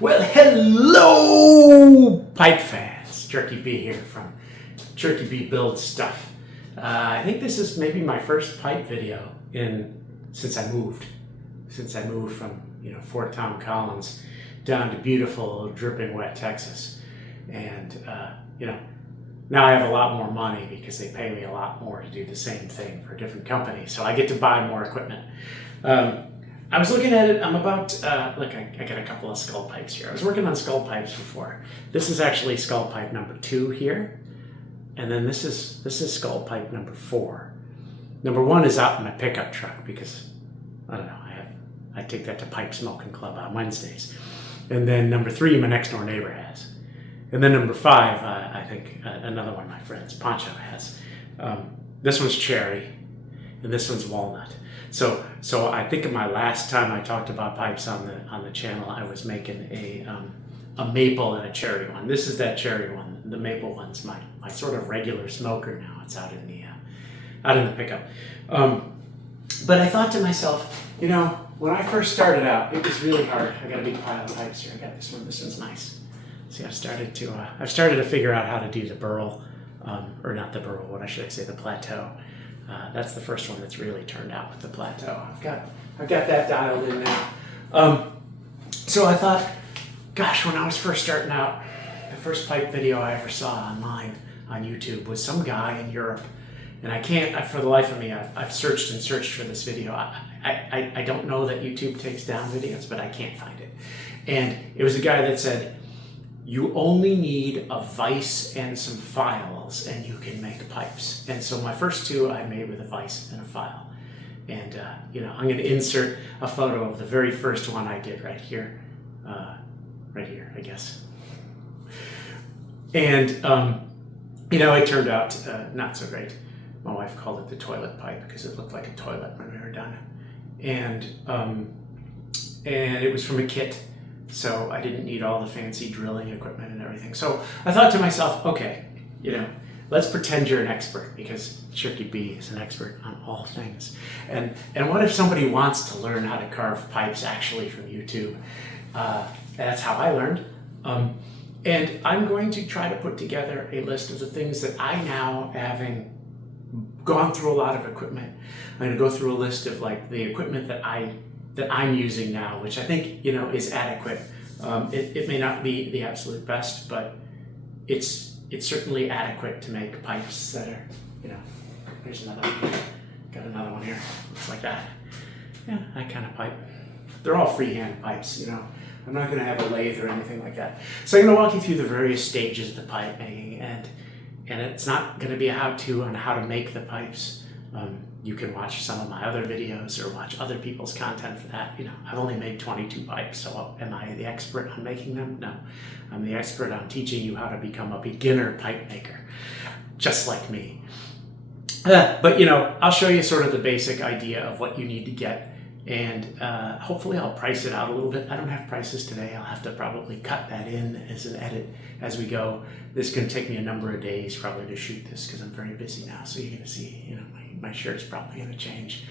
Well, hello, pipe fans. Jerky B here from Jerky B Build Stuff. I think this is maybe my first pipe video since I moved from Fort Tom Collins down to beautiful, dripping wet Texas, and now I have a lot more money because they pay me a lot more to do the same thing for a different company, so I get to buy more equipment. I was looking at it. I'm about look. I got a couple of skull pipes here. I was working on skull pipes before. This is actually skull pipe number 2 here, and then this is skull pipe number 4. Number 1 is out in my pickup truck because I don't know. I take that to Pipe Smoking Club on Wednesdays, and then number 3 my next door neighbor has, and then number 5 I think another one of my friends, Poncho, has. This one's cherry, and this one's walnut. So I think of my last time I talked about pipes on the channel, I was making a maple and a cherry one. This is that cherry one. The maple one's my sort of regular smoker now. It's out in the pickup. But I thought to myself, when I first started out, it was really hard. I got a big pile of pipes here. I got this one. This one's nice. See, I've started to figure out how to do the burl, or not the burl. What should I say? The plateau. That's the first one that's really turned out with the plateau. I've got that dialed in now. So I thought, gosh, when I was first starting out, the first pipe video I ever saw online on YouTube was some guy in Europe, and I can't, for the life of me, I've searched and searched for this video. I don't know that YouTube takes down videos, but I can't find it. And it was a guy that said, you only need a vise and some files and you can make pipes. And so my first 2 I made with a vise and a file. And I'm going to insert a photo of the very first one I did right here, I guess. And it turned out not so great. My wife called it the toilet pipe because it looked like a toilet when we were done. And it was from a kit. So I didn't need all the fancy drilling equipment and everything. So I thought to myself, okay, let's pretend you're an expert, because Jerky B is an expert on all things. And what if somebody wants to learn how to carve pipes actually from YouTube? That's how I learned. And I'm going to try to put together a list of the things that I now, having gone through a lot of equipment, I'm going to go through a list of like the equipment that I'm using now, which I think is adequate. It may not be the absolute best, but it's certainly adequate to make pipes that are, There's another one. Got another one here. Looks like that. Yeah, that kind of pipe. They're all freehand pipes. I'm not going to have a lathe or anything like that. So I'm going to walk you through the various stages of the pipe making, and it's not going to be a how-to on how to make the pipes. You can watch some of my other videos or watch other people's content for that. I've only made 22 pipes, so am I the expert on making them? No. I'm the expert on teaching you how to become a beginner pipe maker, just like me. But I'll show you sort of the basic idea of what you need to get, and hopefully I'll price it out a little bit. I don't have prices today. I'll have to probably cut that in as an edit as we go. This is going to take me a number of days probably to shoot this because I'm very busy now. So you're going to see, my shirt's probably going to change.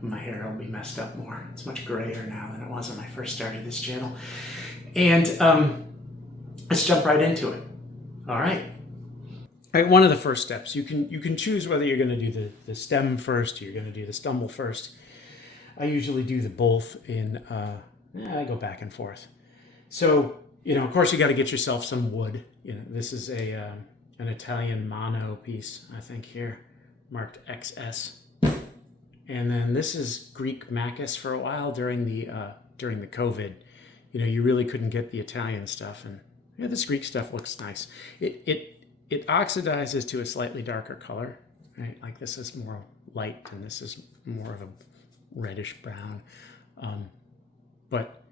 My hair will be messed up more. It's much grayer now than it was when I first started this channel. And let's jump right into it. All right. All right, one of the first steps, you can choose whether you're going to do the stem first or you're going to do the stumble first. I usually do the both I go back and forth. So, of course you got to get yourself some wood. This is an Italian mono piece, I think here, marked XS. And then this is Greek Macus. For a while during the COVID, you really couldn't get the Italian stuff, and this Greek stuff looks nice. It oxidizes to a slightly darker color, right? Like this is more light and this is more of a reddish brown. But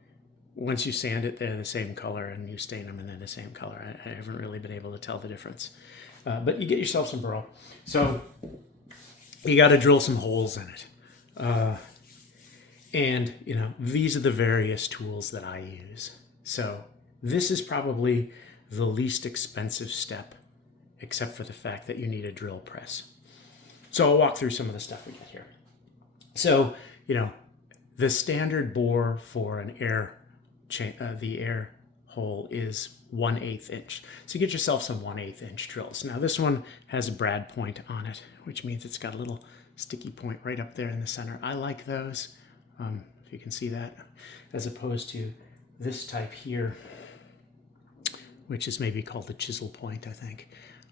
once you sand it, they're the same color, and you stain them and they're the same color. I haven't really been able to tell the difference. But you get yourself some burl. So you got to drill some holes in it. And these are the various tools that I use. So this is probably the least expensive step, except for the fact that you need a drill press. So I'll walk through some of the stuff we get here. So, the standard bore for an the air hole is 1/8 inch. So you get yourself some 1/8 inch drills. Now this one has a brad point on it, which means it's got a little sticky point right up there in the center. I like those, if you can see that, as opposed to this type here, which is maybe called a chisel point, I think,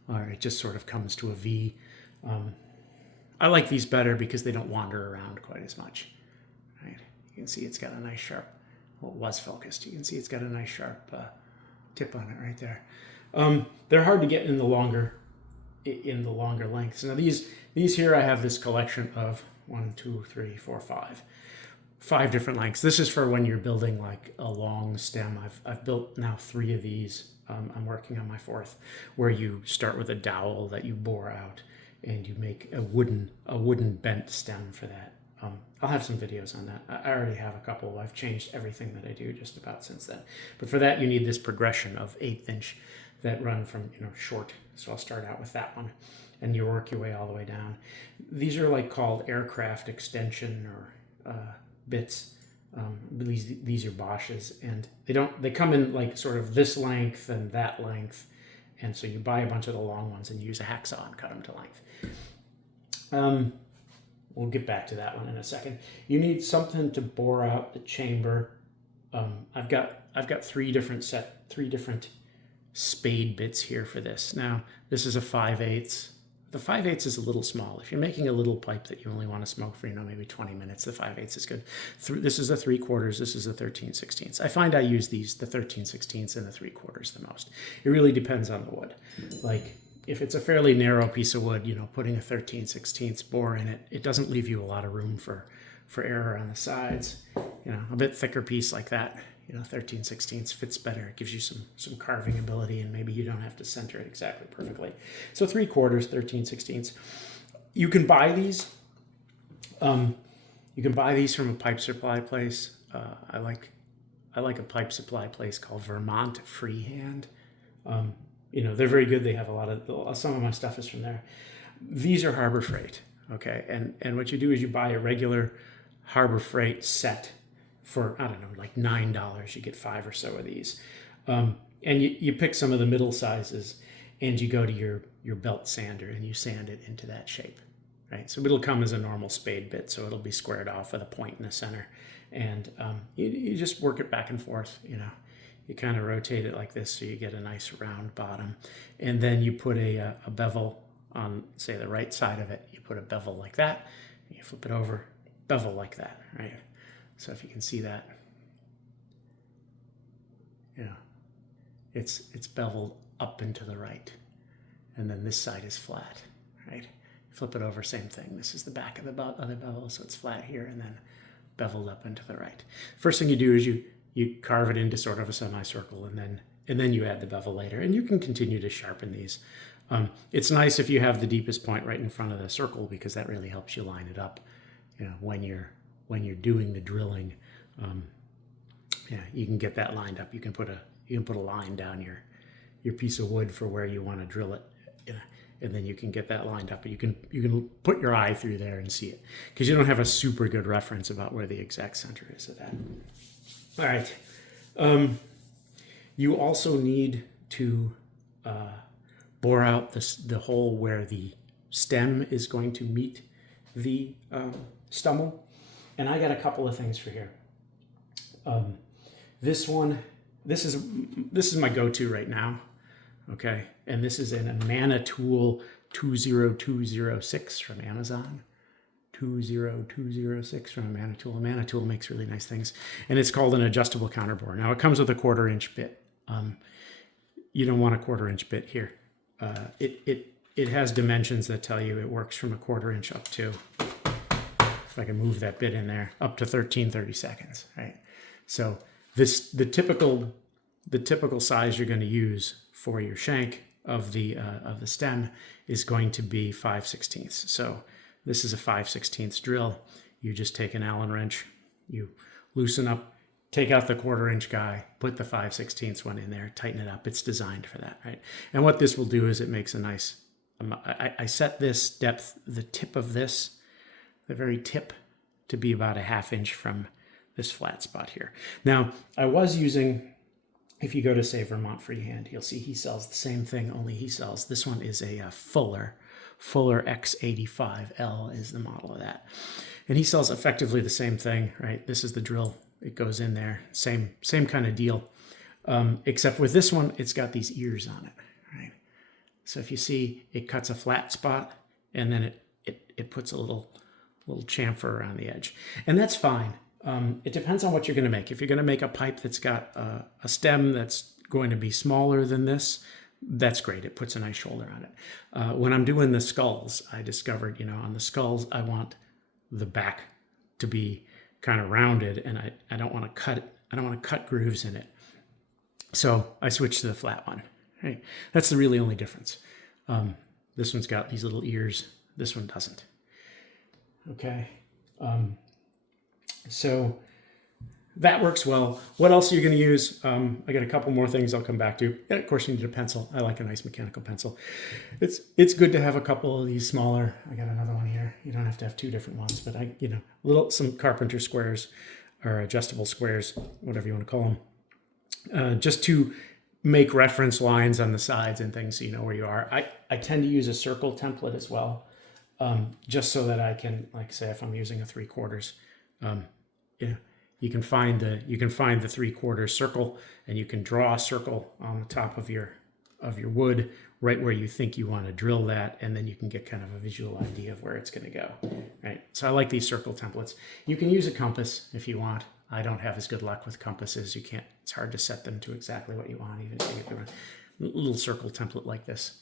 or it just sort of comes to a V. I like these better because they don't wander around quite as much. Right? You can see it's got a nice sharp, well, it was focused. You can see it's got a nice sharp tip on it right there. They're hard to get in the longer lengths. Now these here, I have this collection of 1, 2, 3, 4, 5 different lengths. This is for when you're building like a long stem. I've built now 3 of these. I'm working on my 4th, where you start with a dowel that you bore out and you make a wooden bent stem for that. I'll have some videos on that. I already have a couple. I've changed everything that I do just about since then. But for that, you need this progression of 1/8 inch that run from short. So I'll start out with that one, and you work your way all the way down. These are like called aircraft extension or bits. These are Bosch's, and they come in like sort of this length and that length, and so you buy a bunch of the long ones and use a hacksaw and cut them to length. We'll get back to that one in a second. You need something to bore out the chamber. I've got 3 different spade bits here for this. Now this is a 5/8. The 5/8 is a little small. If you're making a little pipe that you only want to smoke for maybe 20 minutes, the 5/8 is good. This is a 3/4. This is a 13/16. I find I use the 13/16 and the 3/4 the most. It really depends on the wood. Like if it's a fairly narrow piece of wood, putting a 13/16 bore in it, it doesn't leave you a lot of room for error on the sides. A bit thicker piece like that, 13/16 fits better. It gives you some carving ability, and maybe you don't have to center it exactly perfectly. So 3/4, 13/16. You can buy these. You can buy these from a pipe supply place. I like a pipe supply place called Vermont Freehand. They're very good. They have some of my stuff is from there. These are Harbor Freight, okay? And what you do is you buy a regular Harbor Freight set for, I don't know, like $9. You get 5 or so of these. And you pick some of the middle sizes, and you go to your belt sander and you sand it into that shape, right? So it'll come as a normal spade bit, so it'll be squared off with a point in the center. And you just work it back and forth, You kind of rotate it like this so you get a nice round bottom. And then you put a bevel on, say, the right side of it. You put a bevel like that. You flip it over, bevel like that, right? So if you can see that, it's beveled up and to the right. And then this side is flat, right? Flip it over, same thing. This is the back of the bevel, so it's flat here and then beveled up and to the right. First thing you do is you carve it into sort of a semicircle, and then you add the bevel later, and you can continue to sharpen these. It's nice if you have the deepest point right in front of the circle, because that really helps you line it up. When you're doing the drilling, you can get that lined up. You can put a line down your piece of wood for where you want to drill it, and then you can get that lined up. And you can put your eye through there and see it, because you don't have a super good reference about where the exact center is of that. All right. You also need to bore out the hole where the stem is going to meet the stummel. And I got a couple of things for here. This is my go-to right now. Okay. And this is in a Misc Tool 20206 from Amazon. 20206 from a Misc Tool. A Misc Tool makes really nice things, and it's called an adjustable counterbore. Now it comes with a 1/4 inch bit. You don't want a 1/4 inch bit here. It has dimensions that tell you it works from a 1/4 inch up to, if I can move that bit in there, up to 13/32, right? So the typical size you're going to use for your shank of the stem is going to be 5/16. So this is a 5/16 drill. You just take an Allen wrench, you loosen up, take out the 1/4 inch guy, put the 5/16 one in there, tighten it up. It's designed for that, right? And what this will do is it makes a nice, I set this depth, the tip of this, the very tip, to be about a 1/2 inch from this flat spot here. Now, I was using if you go to, say, Vermont Freehand, you'll see he sells the same thing, only he sells, this one is a Fuller X85L is the model of that. And he sells effectively the same thing, right? This is the drill. It goes in there. Same kind of deal. Except with this one, it's got these ears on it, right? So if you see, it cuts a flat spot, and then it puts a little chamfer around the edge. And that's fine. It depends on what you're going to make. If you're going to make a pipe that's got a stem that's going to be smaller than this, that's great. It puts a nice shoulder on it. When I'm doing the skulls, I discovered, on the skulls, I want the back to be kind of rounded, and I don't want to cut it. I don't want to cut grooves in it. So I switched to the flat one. Right? That's the really only difference. This one's got these little ears. This one doesn't. Okay. So that works well. What else are you going to use? I got a couple more things I'll come back to. And of course, you need a pencil. I like a nice mechanical pencil. It's good to have a couple of these smaller. I got another one here. You don't have to have two different ones, but some carpenter squares or adjustable squares, whatever you want to call them, just to make reference lines on the sides and things so you know where you are. I tend to use a circle template as well, just so that I can, like, say, if I'm using a 3/4, you can find the 3/4 circle, and you can draw a circle on the top of your wood right where you think you want to drill that, and then you can get kind of a visual idea of where it's going to go. Right. So I like these circle templates. You can use a compass if you want. I don't have as good luck with compasses. You can't. It's hard to set them to exactly what you want, even if you get a little circle template like this.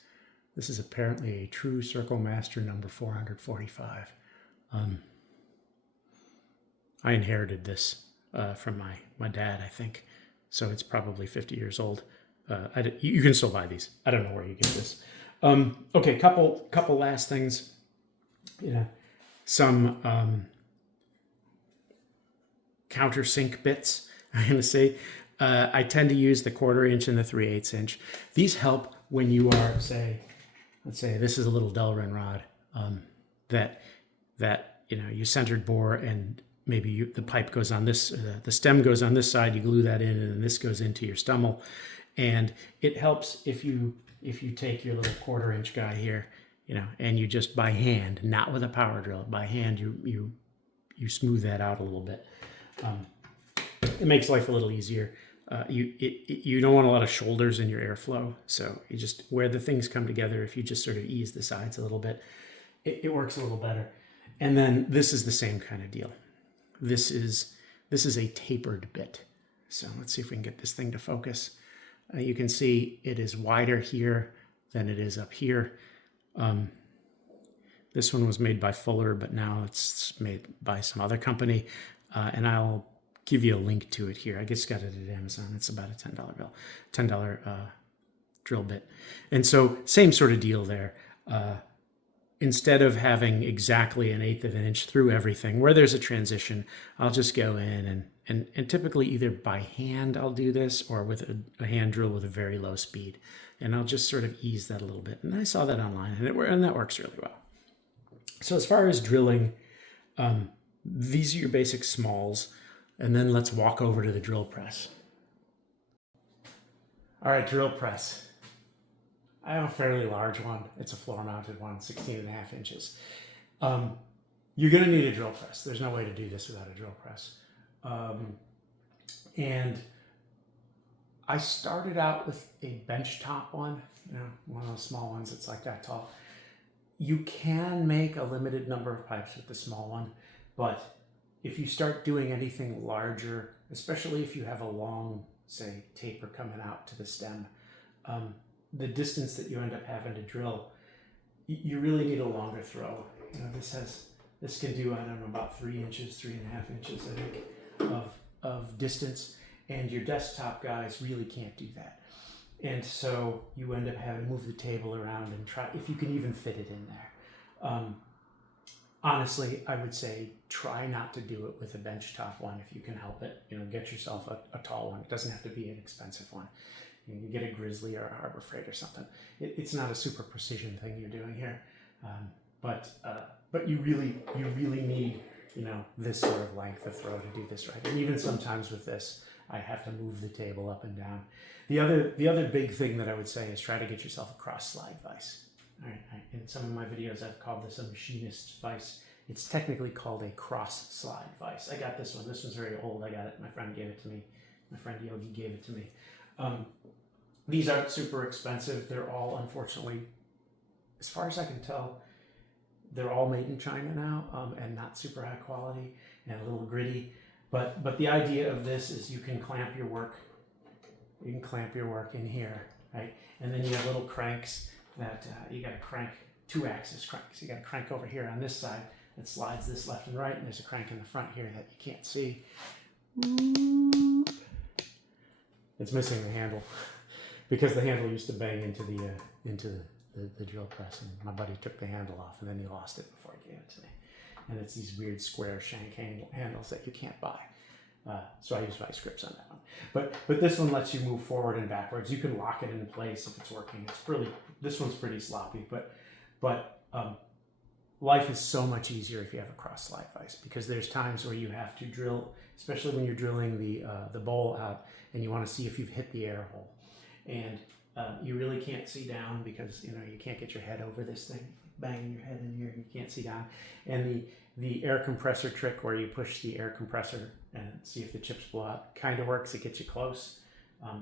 This is apparently a True Circle Master number 445. I inherited this from my dad, I think. So it's probably 50 years old. You can still buy these. I don't know where you get this. Okay, couple last things. Some countersink bits, I'm going to say. I tend to use the 1/4 inch and the 3/8 inch. These help when you are, let's say this is a little Delrin rod that you centered bore, and maybe the pipe goes on this, the stem goes on this side, you glue that in, and then this goes into your stummel. And it helps if you take your little 1/4 inch guy here, and you just by hand, not with a power drill, by hand, you smooth that out a little bit. It makes life a little easier. You don't want a lot of shoulders in your airflow, so you just, where the things come together, if you just sort of ease the sides a little bit, it works a little better. And then this is the same kind of deal. This is a tapered bit. So let's see if we can get this thing to focus. You can see it is wider here than it is up here. This one was made by Fuller, but now it's made by some other company. And I'll give you a link to it here. I just got it at Amazon. It's about a $10 bill, $10 drill bit. And so same sort of deal there. Instead of having exactly 1/8 of an inch through everything, where there's a transition, I'll just go in and typically either by hand I'll do this, or with a hand drill with a very low speed. And I'll just sort of ease that a little bit. And I saw that online, and that works really well. So as far as drilling, these are your basic smalls. And then let's walk over to the drill press. All right, drill press. I have a fairly large one. It's a floor-mounted one, 16.5 inches. You're going to need a drill press. There's no way to do this without a drill press. And I started out with a benchtop one, one of those small ones that's like that tall. You can make a limited number of pipes with the small one, but if you start doing anything larger, especially if you have a long, say, taper coming out to the stem, the distance that you end up having to drill, you really need a longer throw. This can do, I don't know, about 3 inches, 3.5 inches, I think, of distance, and your desktop guys really can't do that. And so you end up having to move the table around and try, if you can even fit it in there. Honestly, I would say try not to do it with a benchtop one if you can help it. Get yourself a tall one. It doesn't have to be an expensive one. You can get a Grizzly or a Harbor Freight or something. It's not a super precision thing you're doing here, but you really need this sort of length of throw to do this right. And even sometimes with this, I have to move the table up and down. The other big thing that I would say is try to get yourself a cross slide vise. All right, in some of my videos, I've called this a machinist vise. It's technically called a cross slide vise. I got this one. This one's very old. I got it. My friend gave it to me. My friend Yogi gave it to me. These aren't super expensive. They're all, unfortunately, as far as I can tell, they're all made in China now, and not super high quality and a little gritty. But the idea of this is you can clamp your work. You can clamp your work in here, right? And then you have little cranks that you got to crank, 2-axis cranks. You got to crank over here on this side that slides this left and right, and there's a crank in the front here that you can't see. It's missing the handle because the handle used to bang into the drill press, and my buddy took the handle off, and then he lost it before he gave it to me. And it's these weird square shank handles that you can't buy. So I use vice grips on that one. But this one lets you move forward and backwards. You can lock it in place if it's working. This one's pretty sloppy, but life is so much easier if you have a cross slide vise, because there's times where you have to drill, especially when you're drilling the bowl out and you want to see if you've hit the air hole. And you really can't see down because you can't get your head over this thing. Banging your head in here, you can't see down. And the air compressor trick where you push the air compressor and see if the chips blow out kind of works. It gets you close.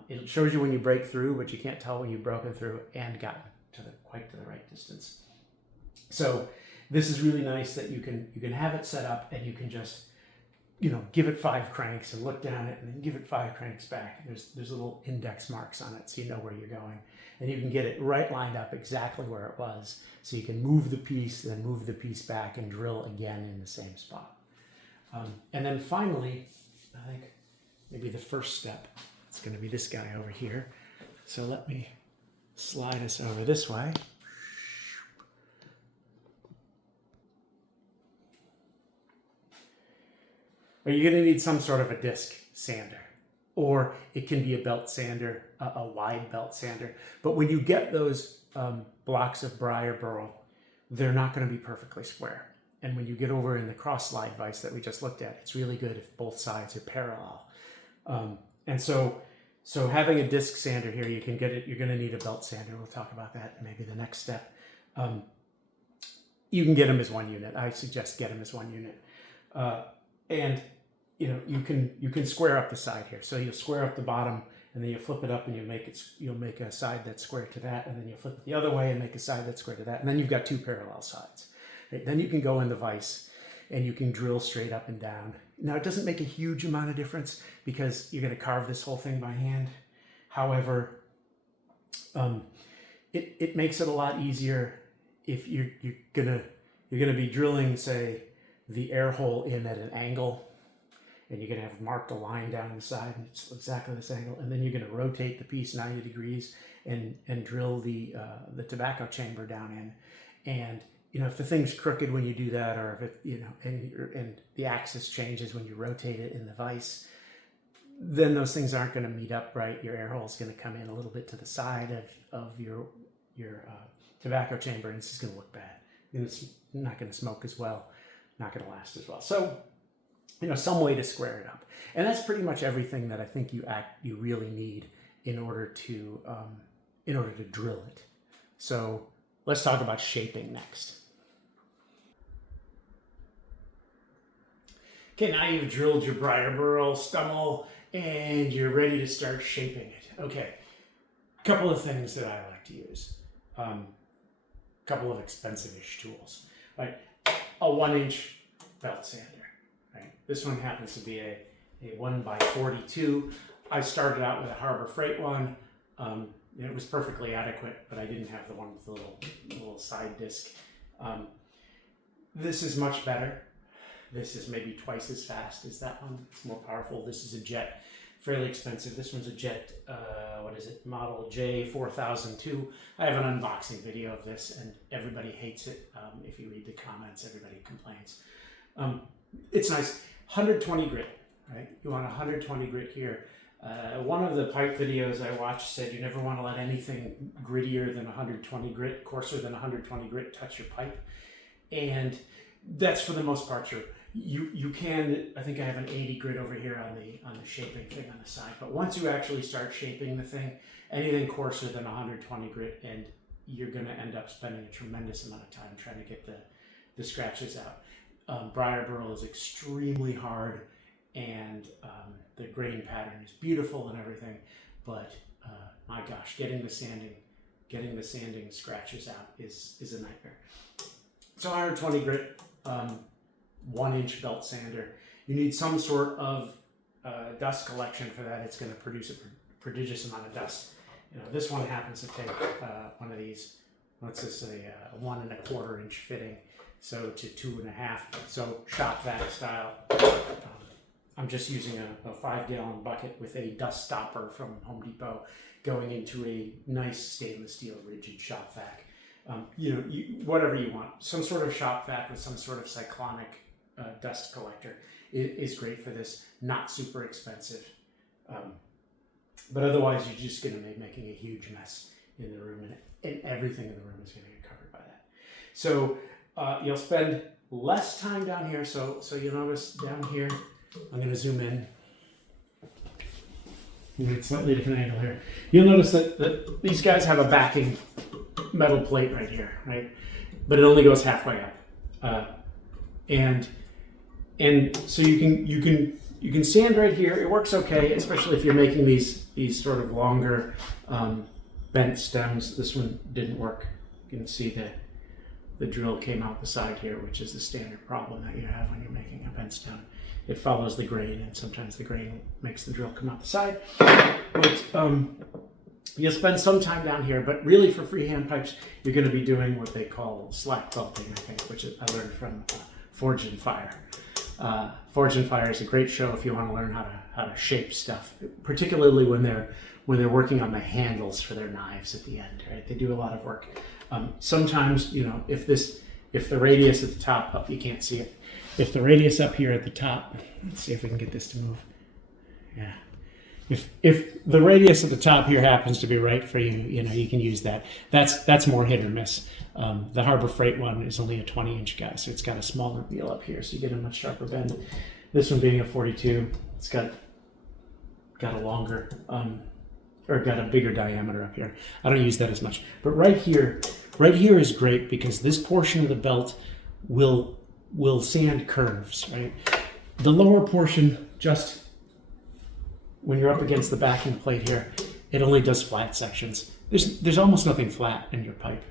It shows you when you break through, but you can't tell when you've broken through and gotten quite to the right distance. So this is really nice that you can have it set up and you can just give it 5 cranks and look down it and then give it 5 cranks back. There's little index marks on it so you know where you're going. And you can get it right lined up exactly where it was. So you can move the piece, then move the piece back and drill again in the same spot. And then finally, I think maybe the first step, it's going to be this guy over here. So let me slide us over this way. Or you're going to need some sort of a disc sander, or it can be a belt sander, a wide belt sander. But when you get those blocks of briar burl, they're not going to be perfectly square. And when you get over in the cross slide vise that we just looked at, it's really good if both sides are parallel. And so having a disc sander here, you can get it. You're going to need a belt sander. We'll talk about that in maybe the next step. You can get them as one unit. I suggest get them as one unit. And you can square up the side here. So you'll square up the bottom, and then you flip it up, and you'll make a side that's square to that, and then you'll flip it the other way and make a side that's square to that, and then you've got 2 parallel sides. Right? Then you can go in the vise, and you can drill straight up and down. Now it doesn't make a huge amount of difference because you're going to carve this whole thing by hand. However, it makes it a lot easier if you're gonna be drilling, say, the air hole in at an angle, and you're going to have marked a line down the side, and it's exactly this angle, and then you're going to rotate the piece 90 degrees and drill the tobacco chamber down in. And if the thing's crooked when you do that, or if it and the axis changes when you rotate it in the vise, then those things aren't going to meet up right. Your air hole is going to come in a little bit to the side of your tobacco chamber, and it's just going to look bad. And it's not going to smoke as well. Not going to last as well. So, some way to square it up, and that's pretty much everything that I think you really need in order to drill it. So let's talk about shaping next. Okay, now you've drilled your briar burl stummel and you're ready to start shaping it. Okay, a couple of things that I like to use. A couple of expensive-ish tools. Right? A 1-inch belt sander. Right? This one happens to be a 1x42. I started out with a Harbor Freight one. It was perfectly adequate, but I didn't have the one with the little side disc. This is much better. This is maybe twice as fast as that one. It's more powerful. This is a Jet, fairly expensive. This one's a Jet, model J4002. I have an unboxing video of this, and everybody hates it. If you read the comments, everybody complains. It's nice. 120 grit, right? You want 120 grit here. One of the pipe videos I watched said you never want to let anything grittier than 120 grit, coarser than 120 grit touch your pipe. And that's for the most part true. You can, I think I have an 80 grit over here on the shaping thing on the side, but once you actually start shaping the thing, anything coarser than 120 grit, and you're going to end up spending a tremendous amount of time trying to get the scratches out. Briar burl is extremely hard, and the grain pattern is beautiful and everything, but my gosh, getting the sanding scratches out is a nightmare. So 120 grit, 1-inch belt sander. You need some sort of dust collection for that. It's going to produce a prodigious amount of dust. This one happens to take one of these, what's this, a 1 1/4 inch fitting, so to 2.5. So shop vac style. I'm just using a 5-gallon bucket with a dust stopper from Home Depot going into a nice stainless steel rigid shop vac. Whatever you want. Some sort of shop vac with some sort of cyclonic dust collector is great for this. Not super expensive. But otherwise, you're just going to be making a huge mess in the room, and everything in the room is going to get covered by that. So you'll spend less time down here. So you'll notice down here, I'm going to zoom in. It's a slightly different angle here. You'll notice that these guys have a backing metal plate right here, right? But it only goes halfway up, and so you can sand right here. It works okay, especially if you're making these sort of longer bent stems. This one didn't work. You can see the drill came out the side here, which is the standard problem that you have when you're making a bent stem. It follows the grain, and sometimes the grain makes the drill come out the side. But you'll spend some time down here, but really for freehand pipes, you're going to be doing what they call slack belting, I think, which I learned from Forge and Fire. Forge and Fire is a great show if you want to learn how to shape stuff, particularly when they're working on the handles for their knives at the end. Right? They do a lot of work. Sometimes, if the radius at the top, you can't see it. If the radius up here at the top, let's see if we can get this to move. Yeah. If the radius at the top here happens to be right for you, you can use that. That's more hit or miss. The Harbor Freight one is only a 20-inch guy, so it's got a smaller wheel up here, so you get a much sharper bend. This one being a 42, it's got a longer, or got a bigger diameter up here. I don't use that as much. But right here is great because this portion of the belt will sand curves, right? The lower portion, just when you're up against the backing plate here, it only does flat sections. There's almost nothing flat in your pipe.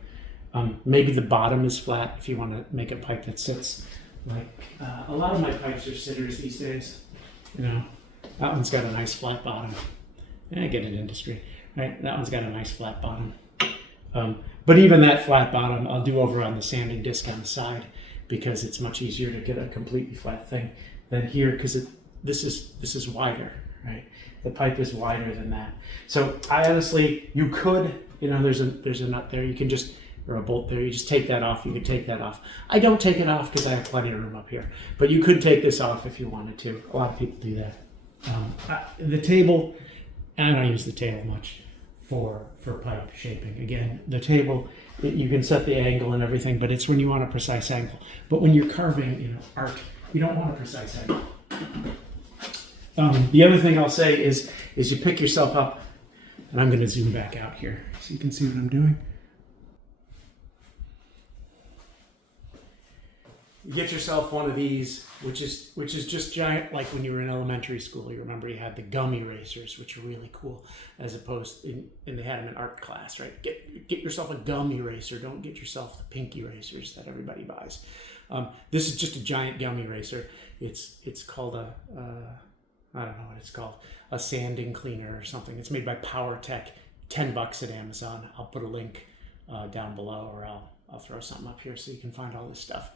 Maybe the bottom is flat if you want to make a pipe that sits. Like a lot of my pipes are sitters these days. That one's got a nice flat bottom. I get it, industry, right? That one's got a nice flat bottom. But even that flat bottom, I'll do over on the sanding disc on the side because it's much easier to get a completely flat thing than here because this is wider, right? The pipe is wider than that. So I honestly, you could, there's a nut there. You can just, or a bolt there. You just take that off. You can take that off. I don't take it off because I have plenty of room up here. But you could take this off if you wanted to. A lot of people do that. The table, I don't use the table much for pipe shaping. Again, the table, you can set the angle and everything, but it's when you want a precise angle. But when you're carving, art, you don't want a precise angle. The other thing I'll say is you pick yourself up, and I'm going to zoom back out here so you can see what I'm doing. You get yourself one of these, which is just giant, like when you were in elementary school. You remember you had the gum erasers, which are really cool, as opposed and they had them in art class, right? Get yourself a gum eraser. Don't get yourself the pink erasers that everybody buys. This is just a giant gum eraser. It's called I don't know what it's called, a sanding cleaner or something. It's made by PowerTech, $10 at Amazon. I'll put a link down below, or I'll throw something up here so you can find all this stuff.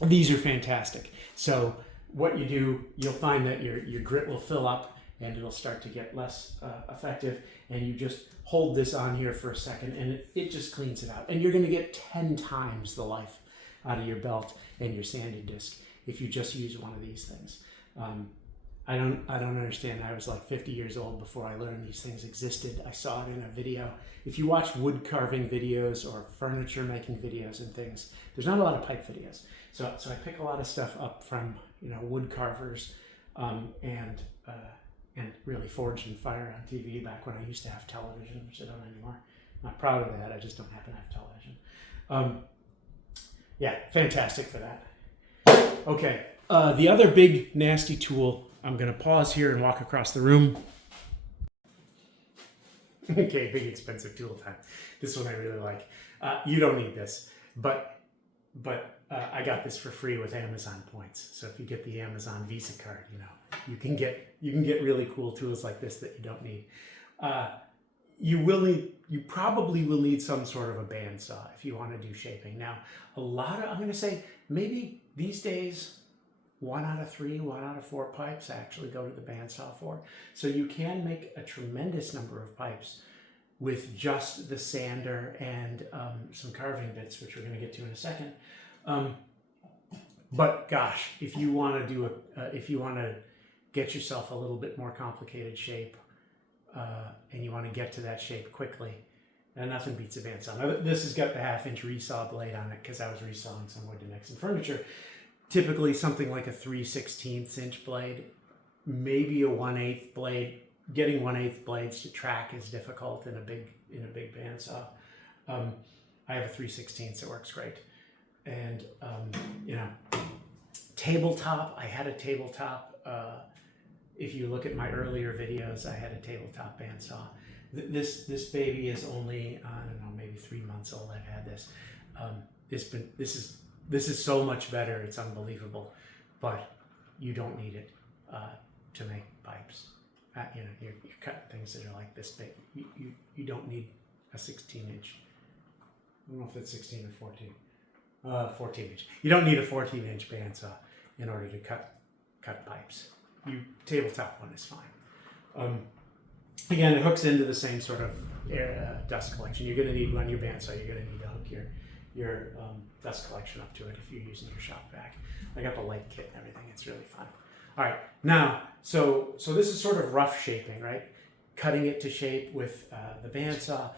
These are fantastic. So what you do, you'll find that your grit will fill up and it'll start to get less effective, and you just hold this on here for a second and it just cleans it out. And you're going to get 10 times the life out of your belt and your sanding disc if you just use one of these things. I don't understand. I was like 50 years old before I learned these things existed. I saw it in a video. If you watch wood carving videos or furniture making videos and things, there's not a lot of pipe videos. So I pick a lot of stuff up from, you know, wood carvers, and really Forged in Fire on TV back when I used to have television, which I don't anymore. I'm not proud of that. I just don't happen to have television. Yeah, fantastic for that. Okay, the other big nasty tool. I'm going to pause here and walk across the room. Okay, big expensive tool time. This one I really like. You don't need this, but I got this for free with Amazon points. So if you get the Amazon Visa card, you know, you can get really cool tools like this that you don't need. You probably will need some sort of a bandsaw if you want to do shaping. Now, I'm going to say maybe these days, 1 out of 3, 1 out of 4 pipes actually go to the bandsaw for. So you can make a tremendous number of pipes with just the sander and some carving bits, which we're going to get to in a second. But gosh, if you want to get yourself a little bit more complicated shape, and you want to get to that shape quickly, and nothing beats a bandsaw. Now, this has got the 1/2-inch resaw blade on it because I was resawing some wood to make some furniture. Typically something like a 3/16 inch blade, maybe a 1/8 blade. Getting 1/8 blades to track is difficult in a big bandsaw. I have a 3/16, so it works great. And you know, tabletop. I had a tabletop. If you look at my earlier videos, I had a tabletop bandsaw. This baby is only, I don't know, maybe 3 months old. I've had this. This is so much better. It's unbelievable, but you don't need it to make pipes. You know, you're cutting things that are like this big. You don't need a 16-inch. I don't know if it's 16 or 14. 14-inch. You don't need a 14-inch bandsaw in order to cut pipes. Tabletop one is fine. Again, it hooks into the same sort of dust collection. You're going to need, on your bandsaw, you're going to need to hook your dust collection up to it if you're using your shop vac. I got the light kit and everything. It's really fun. All right, now, so this is sort of rough shaping, right? Cutting it to shape with the bandsaw,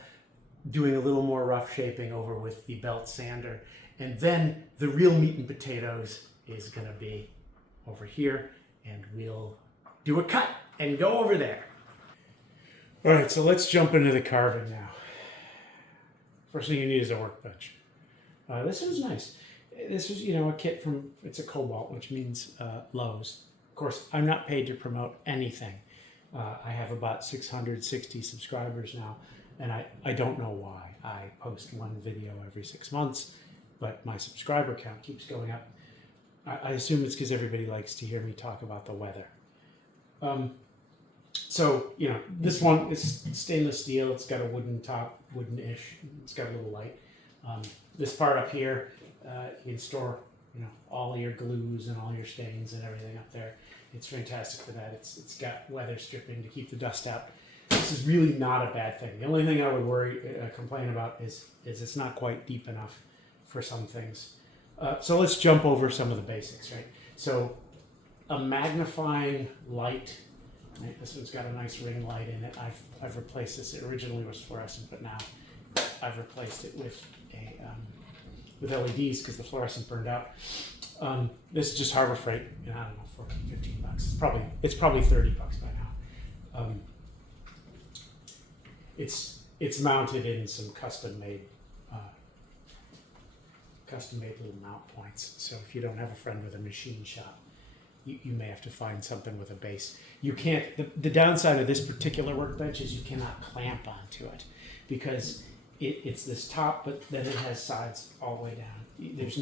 doing a little more rough shaping over with the belt sander, and then the real meat and potatoes is going to be over here, and we'll do a cut and go over there. All right, so let's jump into the carving now. First thing you need is a workbench. This is nice. This is, you know, a kit from, it's a Cobalt, which means Lowe's. Of course, I'm not paid to promote anything. I have about 660 subscribers now, and I don't know why. I post one video every 6 months, but my subscriber count keeps going up. I assume it's because everybody likes to hear me talk about the weather. So, you know, this one is stainless steel. It's got a wooden top, wooden-ish. It's got a little light. This part up here, you can store, you know, all your glues and all your stains and everything up there. It's fantastic for that. It's got weather stripping to keep the dust out. This is really not a bad thing. The only thing I would complain about is it's not quite deep enough for some things. So let's jump over some of the basics, right? So a magnifying light. Right? This one's got a nice ring light in it. I've replaced this. It originally was fluorescent, but now I've replaced it with LEDs because the fluorescent burned out. This is just Harbor Freight. You know, I don't know, 14, 15 bucks. It's probably 30 bucks by now. It's mounted in some custom made little mount points. So if you don't have a friend with a machine shop, you may have to find something with a base. You can't. The downside of this particular workbench is you cannot clamp onto it because it's this top, but then it has sides all the way down. There's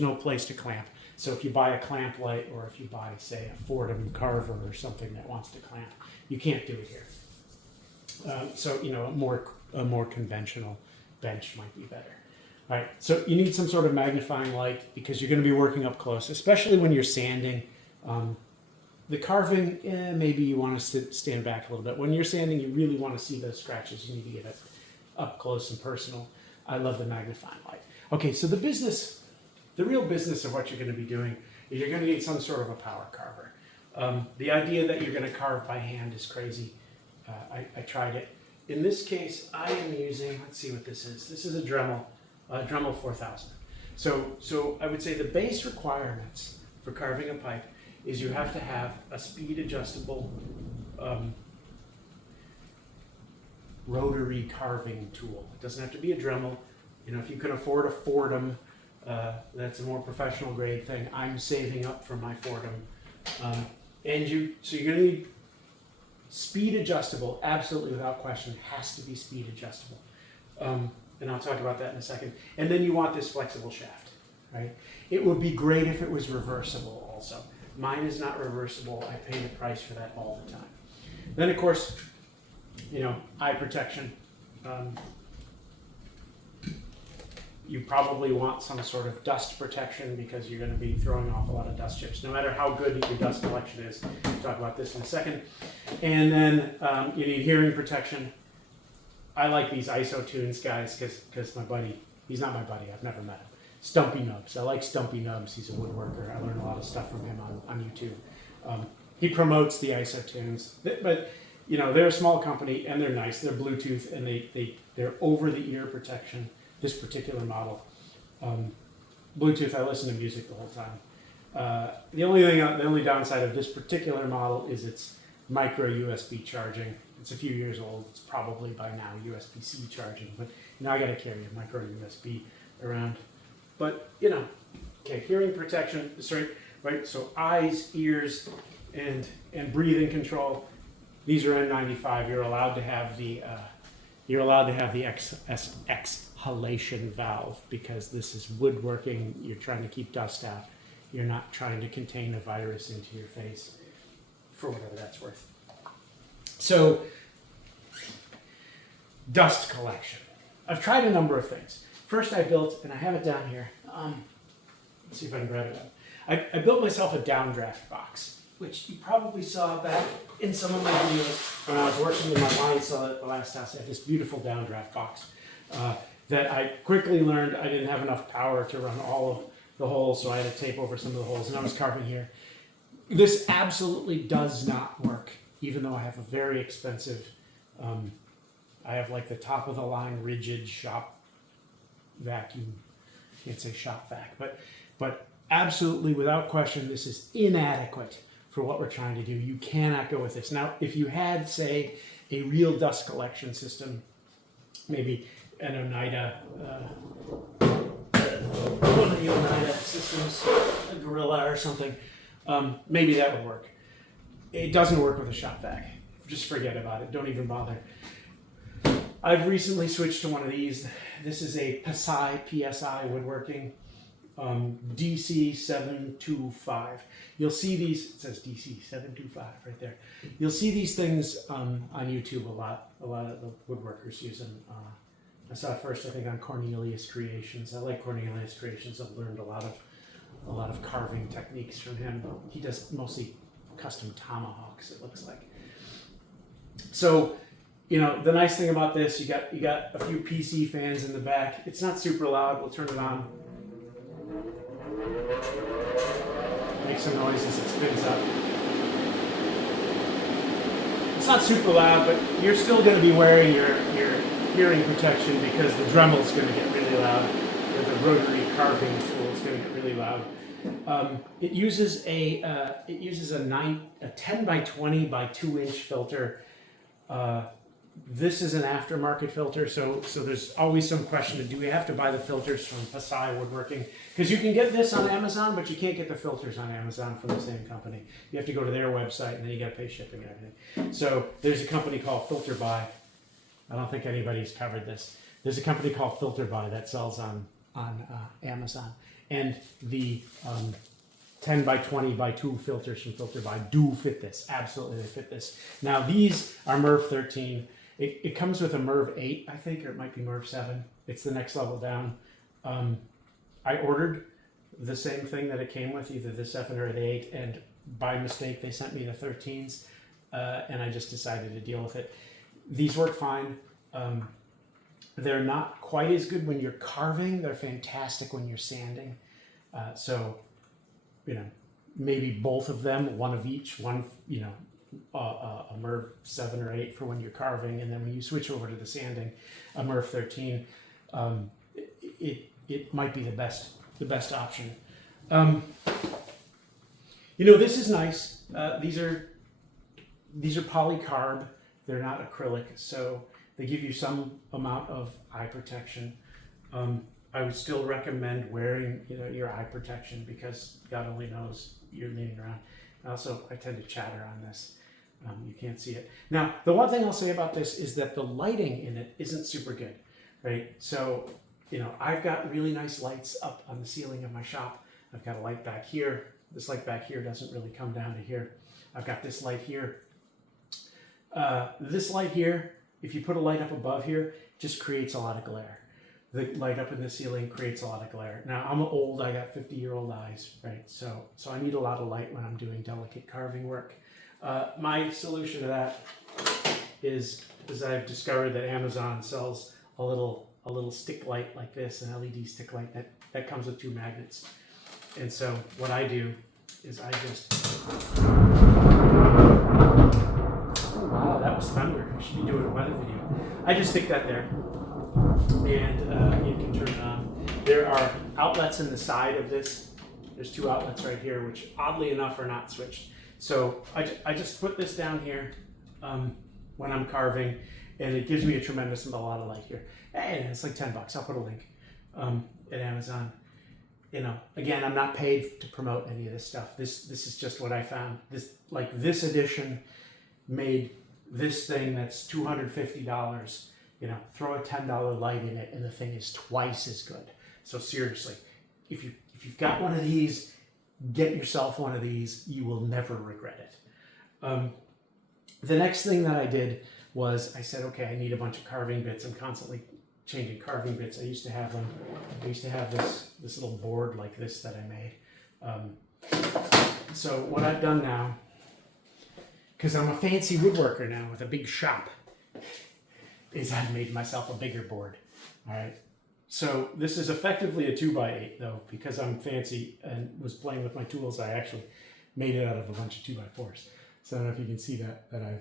no place to clamp. So if you buy a clamp light, or if you buy, say, a Fordham carver or something that wants to clamp, you can't do it here. So you know, a more conventional bench might be better. All right. So you need some sort of magnifying light because you're going to be working up close, especially when you're sanding. The carving, maybe you want to stand back a little bit. When you're sanding, you really want to see those scratches. You need to get it up close and personal. I love the magnifying light. Okay, so the real business of what you're going to be doing is you're going to need some sort of a power carver. The idea that you're going to carve by hand is crazy. I tried it. In this case, I am using, let's see what this is. This is a Dremel 4000. So I would say the base requirements for carving a pipe is you have to have a speed adjustable rotary carving tool. It doesn't have to be a Dremel. You know, if you can afford a Fordham, that's a more professional grade thing. I'm saving up for my Fordham. So you're gonna need speed adjustable, absolutely without question, has to be speed adjustable. And I'll talk about that in a second. And then you want this flexible shaft, right? It would be great if it was reversible also. Mine is not reversible. I pay the price for that all the time. Then of course, you know, eye protection. You probably want some sort of dust protection because you're going to be throwing off a lot of dust chips, no matter how good your dust collection is. We'll talk about this in a second. And then you need hearing protection. I like these ISO tunes guys because my buddy, he's not my buddy, I've never met him. Stumpy Nubs. I like Stumpy Nubs. He's a woodworker. I learned a lot of stuff from him on YouTube. He promotes the ISO tunes, but you know, they're a small company and they're nice. They're Bluetooth and they're over the ear protection. This particular model, Bluetooth, I listen to music the whole time. The only downside of this particular model is its micro USB charging. It's a few years old. It's probably by now USB-C charging, but you know, I got to carry a micro USB around. But you know, okay, hearing protection, right? So eyes, ears, and breathing control. These are N95. You're allowed to have the exhalation valve because this is woodworking. You're trying to keep dust out. You're not trying to contain a virus into your face, for whatever that's worth. So, dust collection. I've tried a number of things. First I built, and I have it down here, let's see if I can grab it up. I built myself a downdraft box, which you probably saw back in some of my videos when I was working in my line saw at the last house. I had this beautiful downdraft box that I quickly learned I didn't have enough power to run all of the holes, so I had to tape over some of the holes, and I was carving here. This absolutely does not work, even though I have a very expensive, I have like the top of the line rigid shop vacuum. Can't say shop vac, but absolutely without question, this is inadequate for what we're trying to do. You cannot go with this. Now, if you had, say, a real dust collection system, maybe an Oneida, one of the Oneida systems, a Gorilla or something, maybe that would work. It doesn't work with a shop vac. Just forget about it. Don't even bother. I've recently switched to one of these. This is a PSI woodworking DC 725. You'll see these, it says DC 725 right there. You'll see these things on YouTube a lot. A lot of the woodworkers use them. I saw it first, I think, on Cornelius Creations. I like Cornelius Creations. I've learned a lot of carving techniques from him. He does mostly custom tomahawks, it looks like. So, you know, the nice thing about this, you got a few PC fans in the back. It's not super loud. We'll turn it on. Make some noise as it spins up. It's not super loud, but you're still going to be wearing your hearing protection because the Dremel is going to get really loud, or the rotary carving tool is going to get really loud. It uses a 10 by 20 by 2 inch filter. This is an aftermarket filter, so there's always some question of do we have to buy the filters from PSI Woodworking? Because you can get this on Amazon, but you can't get the filters on Amazon from the same company. You have to go to their website, and then you got to pay shipping and everything. So there's a company called Filter Buy. I don't think anybody's covered this. There's a company called Filter Buy that sells on Amazon, and the 10 by 20 by 2 filters from Filter Buy do fit this. Absolutely, they fit this. Now these are MERV 13. It comes with a MERV 8, I think, or it might be MERV 7. It's the next level down. I ordered the same thing that it came with, either the 7 or the 8, and by mistake they sent me the 13s, and I just decided to deal with it. These work fine. They're not quite as good when you're carving. They're fantastic when you're sanding. So, you know, maybe both of them, one of each, one, you know, a MERV 7 or 8 for when you're carving, and then when you switch over to the sanding, a MERV 13, it might be the best option. You know, this is nice. These are polycarb. They're not acrylic, so they give you some amount of eye protection. I would still recommend wearing, you know, your eye protection, because God only knows you're leaning around. Also, I tend to chatter on this. You can't see it. Now, the one thing I'll say about this is that the lighting in it isn't super good, right? So, you know, I've got really nice lights up on the ceiling of my shop. I've got a light back here. This light back here doesn't really come down to here. I've got this light here. This light here, if you put a light up above here, just creates a lot of glare. The light up in the ceiling creates a lot of glare. Now, I'm old, I got 50-year-old eyes, right? So I need a lot of light when I'm doing delicate carving work. My solution to that is I've discovered that Amazon sells a little stick light like this, an LED stick light that comes with 2 magnets. And so what I do is I just, oh wow, that was thunder. I should be doing a weather video. I just stick that there, and you can turn it on. There are outlets in the side of this. There's 2 outlets right here, which oddly enough are not switched. So I just put this down here when I'm carving, and it gives me a tremendous amount of light here. And it's like $10. I'll put a link at Amazon. You know, again, I'm not paid to promote any of this stuff. This is just what I found. This edition made this thing that's $250. You know, throw a $10 light in it, and the thing is twice as good. So seriously, if you've got one of these, get yourself one of these. You will never regret it. The next thing that I did was I said, okay, I need a bunch of carving bits. I'm constantly changing carving bits. I used to have this little board like this that I made. So what I've done now, because I'm a fancy woodworker now with a big shop, is I've made myself a bigger board. All right. So this is effectively a 2x8 though, because I'm fancy and was playing with my tools. I actually made it out of a bunch of 2x4s. So I don't know if you can see that I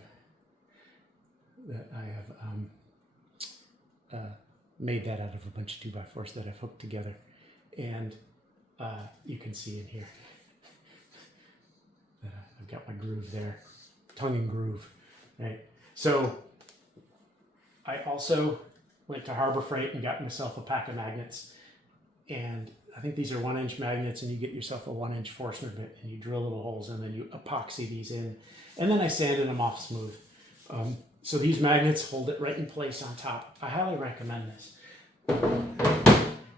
have made that out of a bunch of 2x4s that I've hooked together, and you can see in here that I've got my groove there, tongue and groove, right? So I also went to Harbor Freight and got myself a pack of magnets, and I think these are 1-inch magnets, and you get yourself a 1-inch Forstner bit, and you drill little holes, and then you epoxy these in, and then I sanded them off smooth. So these magnets hold it right in place on top. I highly recommend this.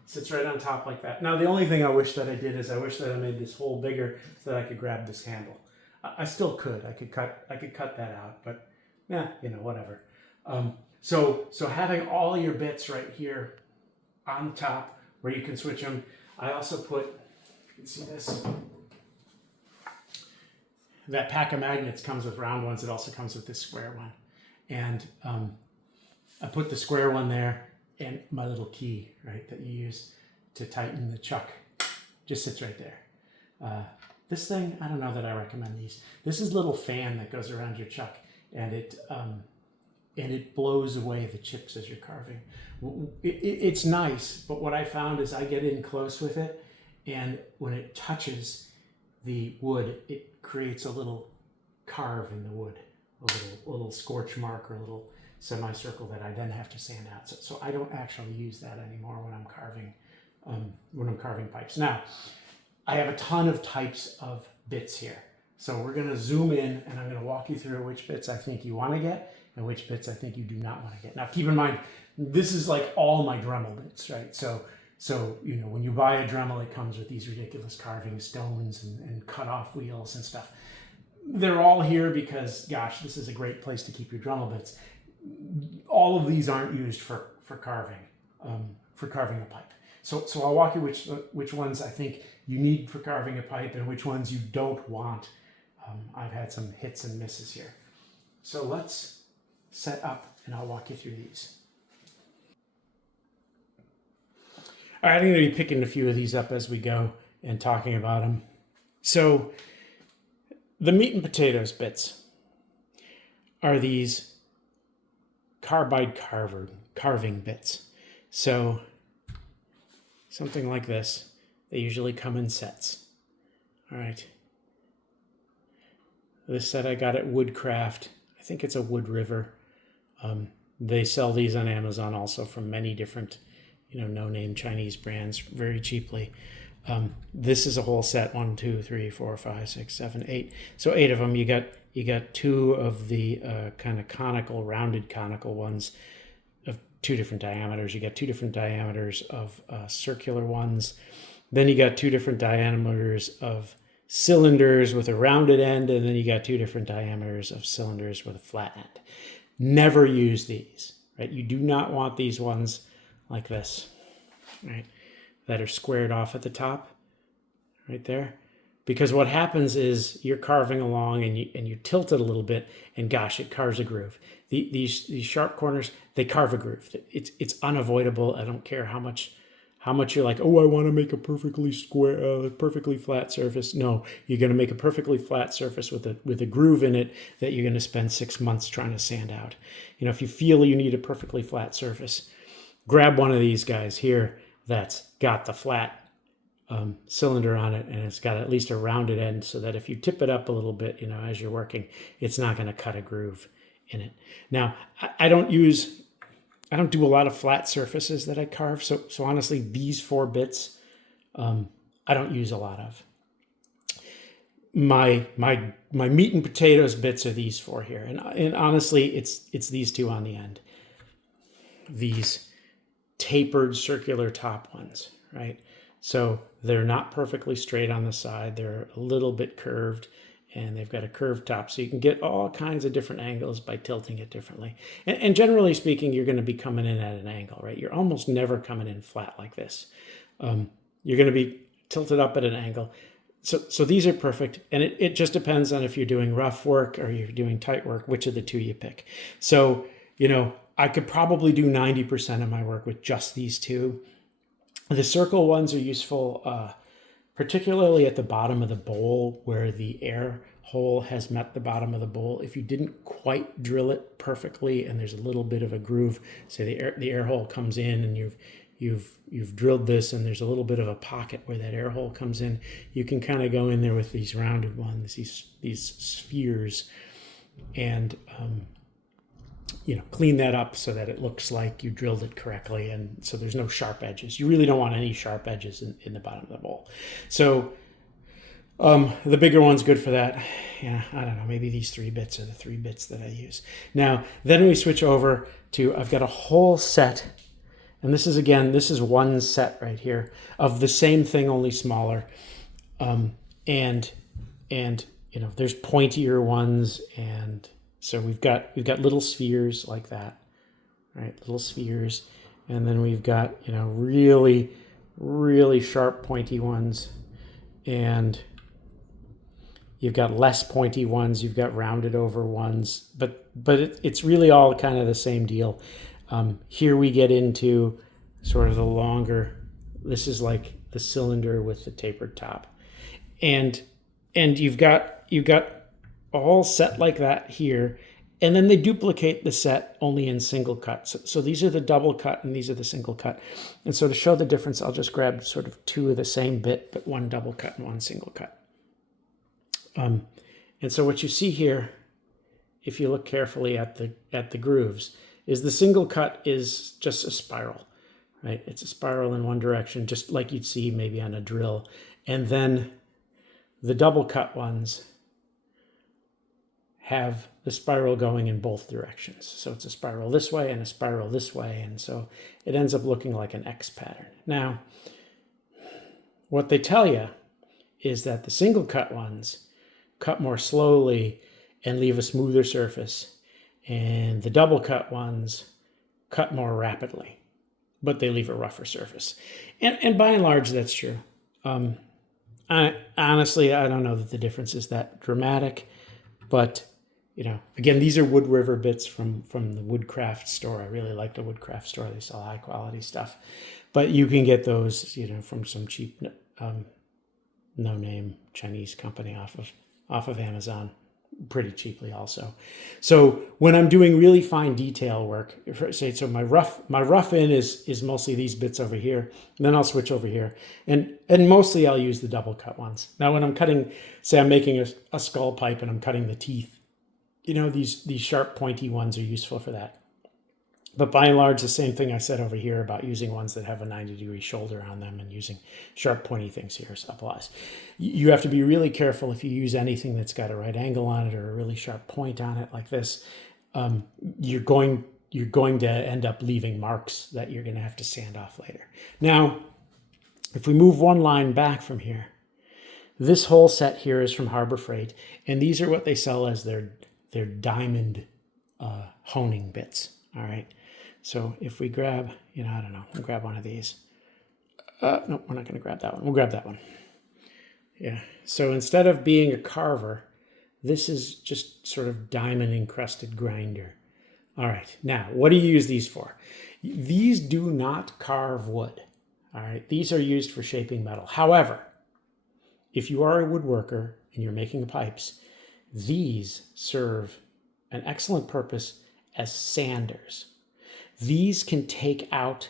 Sits right on top like that. Now the only thing I wish that I did is I wish that I made this hole bigger so that I could grab this handle. I still could. I could cut that out, but yeah, you know, whatever. So having all your bits right here on top where you can switch them. I also put, you can see this. That pack of magnets comes with round ones. It also comes with this square one. And I put the square one there, and my little key, right, that you use to tighten the chuck just sits right there. This thing, I don't know that I recommend these. This is a little fan that goes around your chuck, and it blows away the chips as you're carving. It's nice, but what I found is I get in close with it, and when it touches the wood, it creates a little carve in the wood, a little scorch mark or a little semicircle that I then have to sand out. So I don't actually use that anymore when I'm carving pipes. Now, I have a ton of types of bits here. So we're going to zoom in, and I'm going to walk you through which bits I think you want to get and which bits I think you do not want to get. Now, keep in mind, this is like all my Dremel bits, right? So you know, when you buy a Dremel, it comes with these ridiculous carving stones and cut off wheels and stuff. They're all here because, gosh, this is a great place to keep your Dremel bits. All of these aren't used for carving a pipe. So I'll walk you which ones I think you need for carving a pipe and which ones you don't want. I've had some hits and misses here. So let's set up, and I'll walk you through these. All right, I'm going to be picking a few of these up as we go and talking about them. So the meat and potatoes bits are these carbide carving bits. So something like this, they usually come in sets. All right. This set I got at Woodcraft. I think it's a Wood River. They sell these on Amazon also from many different, no-name Chinese brands very cheaply. This is a whole set, 1, 2, 3, 4, 5, 6, 7, 8. So 8 of them. You got 2 of the kind of rounded conical ones of 2 different diameters. You got 2 different diameters of circular ones. Then you got 2 different diameters of cylinders with a rounded end, and then you got 2 different diameters of cylinders with a flat end. Never use these, right? You do not want these ones like this, right? That are squared off at the top, right there. Because what happens is you're carving along and you tilt it a little bit, and gosh, it carves a groove. These sharp corners, they carve a groove. It's unavoidable. I don't care how much you're like, oh, I want to make a perfectly perfectly flat surface. No, you're going to make a perfectly flat surface with a groove in it that you're going to spend 6 months trying to sand out. If you feel you need a perfectly flat surface, grab one of these guys here that's got the flat cylinder on it, and it's got at least a rounded end, so that if you tip it up a little bit, as you're working, it's not going to cut a groove in it. Now, I don't do a lot of flat surfaces that I carve. So honestly, these 4 bits, I don't use a lot of. My meat and potatoes bits are these 4 here. And honestly, it's these 2 on the end. These tapered circular top ones, right? So they're not perfectly straight on the side. They're a little bit curved, and they've got a curved top. So you can get all kinds of different angles by tilting it differently. And generally speaking, you're going to be coming in at an angle, right? You're almost never coming in flat like this. You're going to be tilted up at an angle. So these are perfect. And it just depends on if you're doing rough work or you're doing tight work, which of the 2 you pick. So, I could probably do 90% of my work with just these 2. The circle ones are useful, particularly at the bottom of the bowl where the air hole has met the bottom of the bowl. If you didn't quite drill it perfectly and there's a little bit of a groove, say the air hole comes in and you've drilled this and there's a little bit of a pocket where that air hole comes in, you can kind of go in there with these rounded ones, these spheres, and clean that up so that it looks like you drilled it correctly, and so there's no sharp edges. You really don't want any sharp edges in the bottom of the bowl. So the bigger one's good for that. I don't know, maybe these 3 bits are the 3 bits that I use. Now, then we switch over to, I've got a whole set, and this is one set right here of the same thing, only smaller. And there's pointier ones, and so we've got little spheres like that, right? Little spheres. And then we've got, really, really sharp pointy ones. And you've got less pointy ones. You've got rounded over ones. But it's really all kind of the same deal. Here we get into sort of the longer, this is like the cylinder with the tapered top. And you've got a whole set like that here, and then they duplicate the set only in single cut. So these are the double cut and these are the single cut. And so to show the difference, I'll just grab sort of 2 of the same bit, but 1 double cut and 1 single cut. And so what you see here, if you look carefully at the grooves, is the single cut is just a spiral, right? It's a spiral in one direction, just like you'd see maybe on a drill. And then the double cut ones have the spiral going in both directions. So it's a spiral this way and a spiral this way. And so it ends up looking like an X pattern. Now, what they tell you is that the single cut ones cut more slowly and leave a smoother surface. And the double cut ones cut more rapidly, but they leave a rougher surface. And by and large, that's true. Honestly, I don't know that the difference is that dramatic, but again, these are Wood River bits from the Woodcraft store. I really like the Woodcraft store. They sell high quality stuff, but you can get those, from some cheap no-name Chinese company off of Amazon pretty cheaply also. So when I'm doing really fine detail work, so my rough in is mostly these bits over here, and then I'll switch over here, and mostly I'll use the double cut ones. Now when I'm cutting, say I'm making a skull pipe and I'm cutting the teeth, these sharp pointy ones are useful for that. But by and large, the same thing I said over here about using ones that have a 90-degree shoulder on them and using sharp pointy things here applies. You have to be really careful if you use anything that's got a right angle on it or a really sharp point on it like this. You're going to end up leaving marks that you're going to have to sand off later. Now, if we move one line back from here, this whole set here is from Harbor Freight, and these are what they sell as their diamond honing bits. All right. So if we grab, I don't know, we'll grab one of these. No, we're not going to grab that one. We'll grab that one. Yeah. So instead of being a carver, this is just sort of diamond encrusted grinder. All right. Now, what do you use these for? These do not carve wood. All right. These are used for shaping metal. However, if you are a woodworker and you're making pipes, these serve an excellent purpose as sanders. These can take out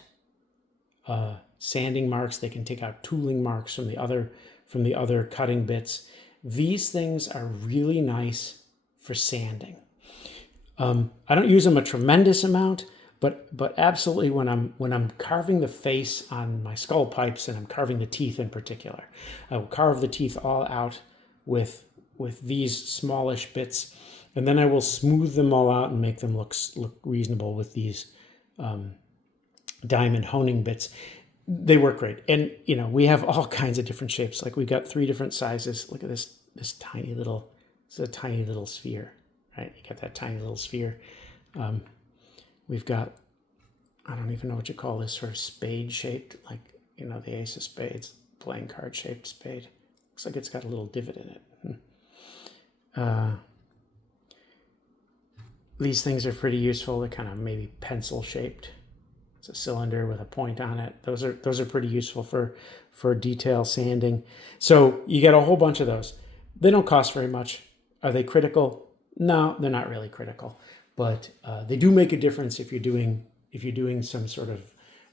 sanding marks. They can take out tooling marks from the other cutting bits. These things are really nice for sanding. I don't use them a tremendous amount, but absolutely when I'm carving the face on my skull pipes and I'm carving the teeth in particular, I will carve the teeth all out with these smallish bits, and then I will smooth them all out and make them look reasonable with these diamond honing bits. They work great. And, we have all kinds of different shapes. Like we've got 3 different sizes. Look at this tiny little, it's a tiny little sphere, right? You got that tiny little sphere. We've got, I don't even know what you call this, sort of spade shaped, like, the ace of spades, playing card shaped spade. Looks like it's got a little divot in it. These things are pretty useful. They're kind of maybe pencil shaped. It's a cylinder with a point on it. Those are pretty useful for detail sanding. So you get a whole bunch of those. They don't cost very much. Are they critical? No, they're not really critical. But they do make a difference if you're doing some sort of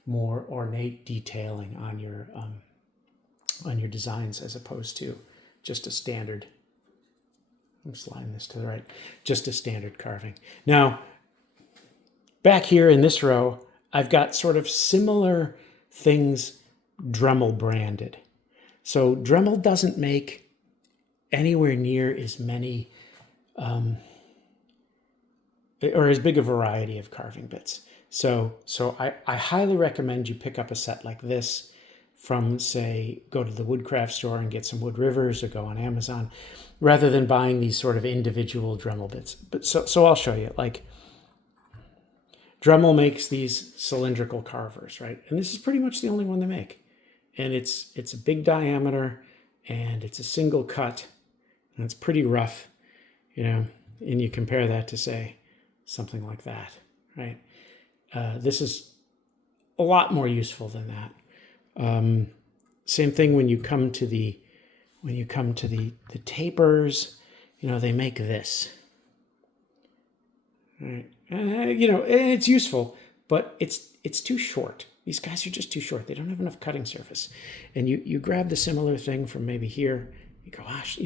more ornate detailing on your designs as opposed to just a standard. I'm sliding this to the right. Just a standard carving. Now, back here in this row, I've got sort of similar things Dremel branded. So Dremel doesn't make anywhere near as many or as big a variety of carving bits. So I highly recommend you pick up a set like this from, say, go to the woodcraft store and get some wood rivers, or go on Amazon, rather than buying these sort of individual Dremel bits. But so I'll show you. Like, Dremel makes these cylindrical carvers, right? And this is pretty much the only one they make. And it's a big diameter, and it's a single cut, and it's pretty rough, and you compare that to, say, something like that, right? This is a lot more useful than that. Same thing when you come to the tapers, they make this, right? It's useful, but it's too short. These guys are just too short. They don't have enough cutting surface. And you grab the similar thing from maybe here. You go, gosh,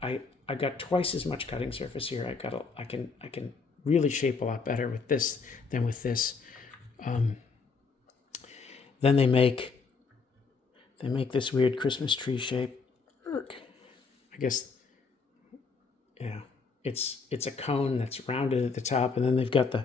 I got twice as much cutting surface here. I can really shape a lot better with this than with this. Then they make this weird Christmas tree shape. I guess, it's a cone that's rounded at the top, and then they've got the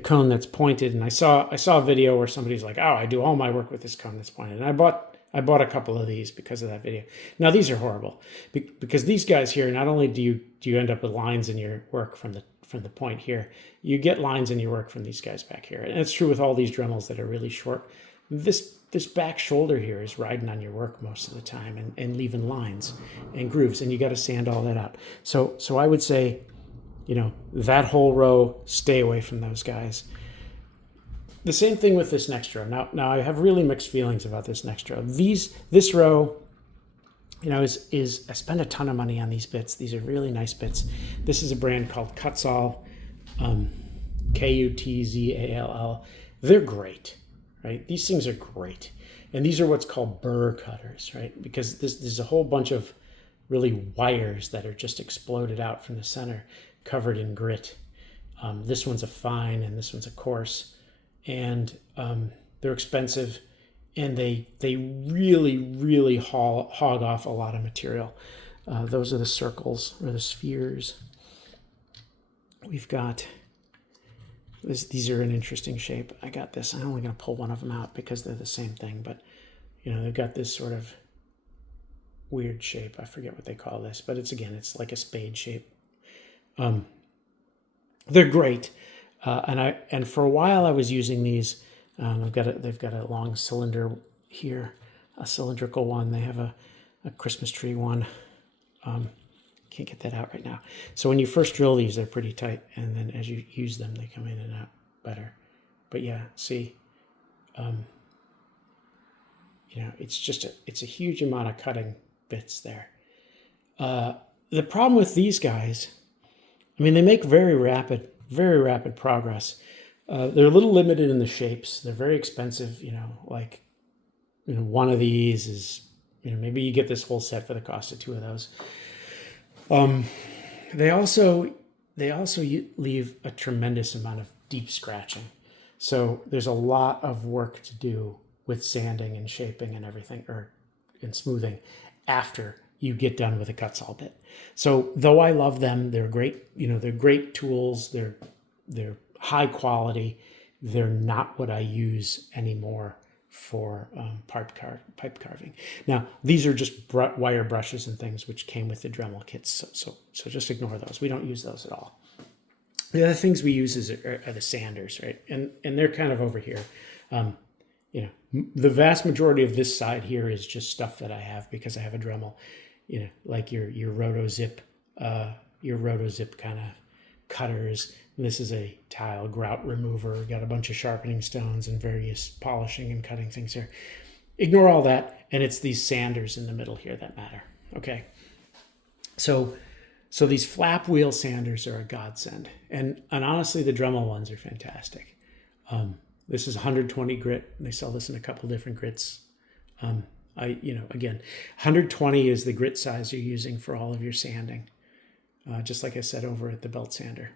cone that's pointed. And I saw a video where somebody's like, "Oh, I do all my work with this cone that's pointed." And I bought a couple of these because of that video. Now these are horrible because these guys here, not only do you end up with lines in your work from the point here, you get lines in your work from these guys back here. And it's true with all these Dremels that are really short. This back shoulder here is riding on your work most of the time and leaving lines and grooves, and you got to sand all that out. So I would say, that whole row, stay away from those guys. The same thing with this next row. Now I have really mixed feelings about this next row. This row is I spend a ton of money on these bits. These are really nice bits. This is a brand called Kutzall, Kutzall. They're great, right? These things are great. And these are what's called burr cutters, right? Because there's a whole bunch of really wires that are just exploded out from the center, covered in grit. This one's a fine and this one's a coarse. And they're expensive. And they really hog off a lot of material. Those are the circles or the spheres. We've got these are an interesting shape. I got this. I'm only going to pull one of them out because they're the same thing, but they've got this sort of weird shape. I forget what they call this, but it's like a spade shape. They're great, and for a while I was using these. They've got a long cylinder here, a cylindrical one. They have a Christmas tree one. Can't get that out right now. So when you first drill these, they're pretty tight, and then as you use them, they come in and out better. But yeah, see, it's a huge amount of cutting bits there. The problem with these guys, they make very rapid progress. They're a little limited in the shapes. They're very expensive. One of these is, maybe you get this whole set for the cost of two of those. They also leave a tremendous amount of deep scratching. So there's a lot of work to do with sanding and shaping and everything, and smoothing after you get done with a Kutzall bit. So though I love them, they're great. They're great tools. They're high quality. They're not what I use anymore for pipe carving. Now, these are just wire brushes and things which came with the Dremel kits, so just ignore those. We don't use those at all. The other things we use are the sanders, right? And they're kind of over here. The vast majority of this side here is just stuff that I have because I have a Dremel. Like your RotoZip kind of cutters. This is a tile grout remover. Got a bunch of sharpening stones and various polishing and cutting things here. Ignore all that, and it's these sanders in the middle here that matter. Okay. So these flap wheel sanders are a godsend, and honestly, the Dremel ones are fantastic. This is 120 grit. They sell this in a couple different grits. Again, 120 is the grit size you're using for all of your sanding. Just like I said over at the belt sander.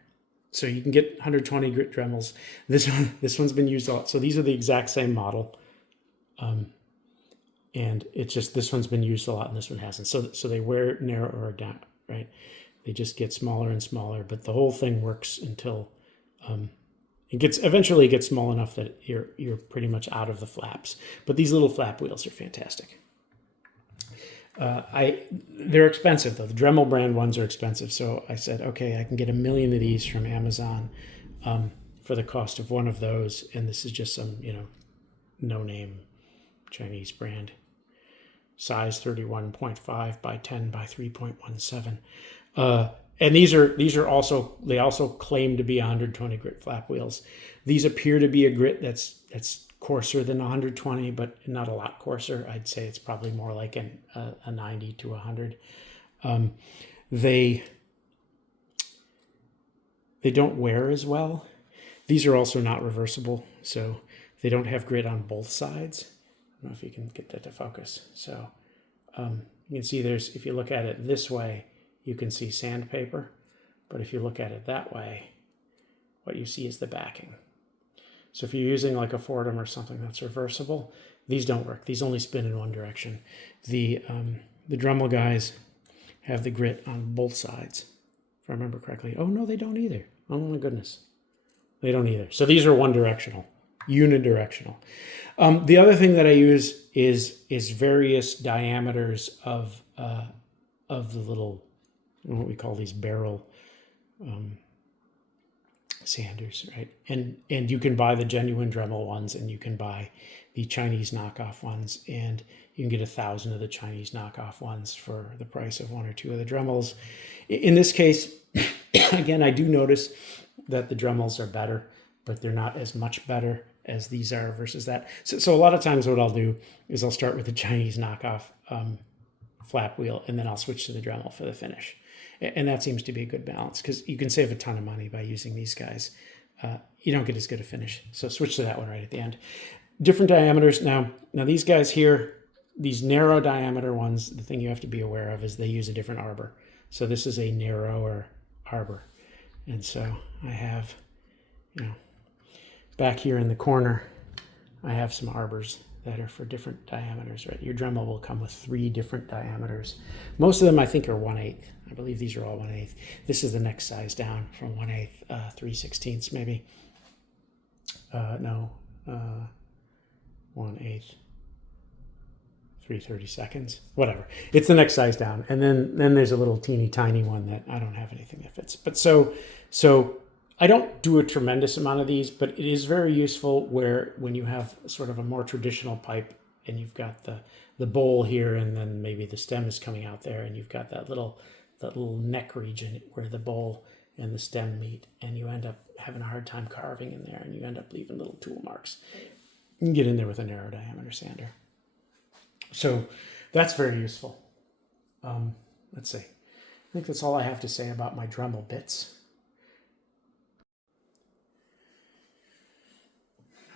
So you can get 120 grit Dremels. This one's been used a lot. So these are the exact same model. And it's just, this one's been used a lot and this one hasn't. So they wear narrower down, right? They just get smaller and smaller, but the whole thing works until eventually it gets small enough that you're pretty much out of the flaps. But these little flap wheels are fantastic. They're expensive though. The Dremel brand ones are expensive. So I said, okay, I can get 1 million of these from Amazon for the cost of one of those. And this is just some, no-name Chinese brand. Size 31.5 by 10 by 3.17. And these are also, they also claim to be 120 grit flap wheels. These appear to be a grit that's coarser than 120, but not a lot coarser. I'd say it's probably more like a 90 to 100. They don't wear as well. These are also not reversible, so they don't have grit on both sides. I don't know if you can get that to focus. So you can see if you look at it this way, you can see sandpaper, but if you look at it that way, what you see is the backing. So if you're using like a Fordham or something that's reversible, these don't work. These only spin in one direction. The Dremel guys have the grit on both sides, if I remember correctly. Oh no, they don't either. Oh my goodness. They don't either. So these are one directional, unidirectional. The other thing that I use is various diameters of the little, what we call these barrel sanders, right? And you can buy the genuine Dremel ones, and you can buy the Chinese knockoff ones, and you can get 1,000 of the Chinese knockoff ones for the price of 1 or 2 of the Dremels. In this case, again, I do notice that the Dremels are better, but they're not as much better as these are versus that. So a lot of times what I'll do is I'll start with the Chinese knockoff flap wheel, and then I'll switch to the Dremel for the finish. And that seems to be a good balance because you can save a ton of money by using these guys. You don't get as good a finish. So switch to that one right at the end. Different diameters. Now these guys here, these narrow diameter ones, the thing you have to be aware of is they use a different arbor. So this is a narrower arbor. And so I have, back here in the corner, I have some arbors that are for different diameters, right? Your Dremel will come with 3 different diameters. Most of them I think are 1/8. I believe these are all 1/8. This is the next size down from 1/8, 3/16 maybe. No, 1/8, 3/32, whatever. It's the next size down. And then there's a little teeny tiny one that I don't have anything that fits. But so I don't do a tremendous amount of these, but it is very useful when you have sort of a more traditional pipe and you've got the bowl here and then maybe the stem is coming out there and you've got that little neck region where the bowl and the stem meet and you end up having a hard time carving in there and you end up leaving little tool marks. You can get in there with a narrow diameter sander. So that's very useful. Let's see. I think that's all I have to say about my Dremel bits.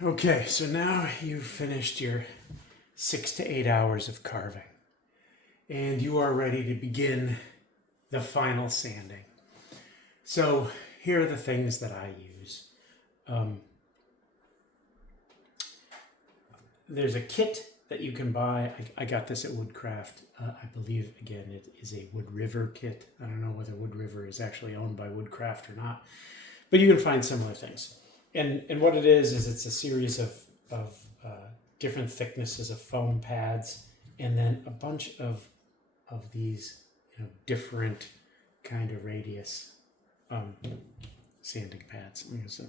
Okay, so now you've finished your 6 to 8 hours of carving and you are ready to begin the final sanding. So here are the things that I use. There's a kit that you can buy. I got this at Woodcraft. I believe, again, it is a Wood River kit. I don't know whether Wood River is actually owned by Woodcraft or not, but you can find similar things. And what it is it's a series of different thicknesses of foam pads, and then a bunch of these different kind of radius sanding pads. There's a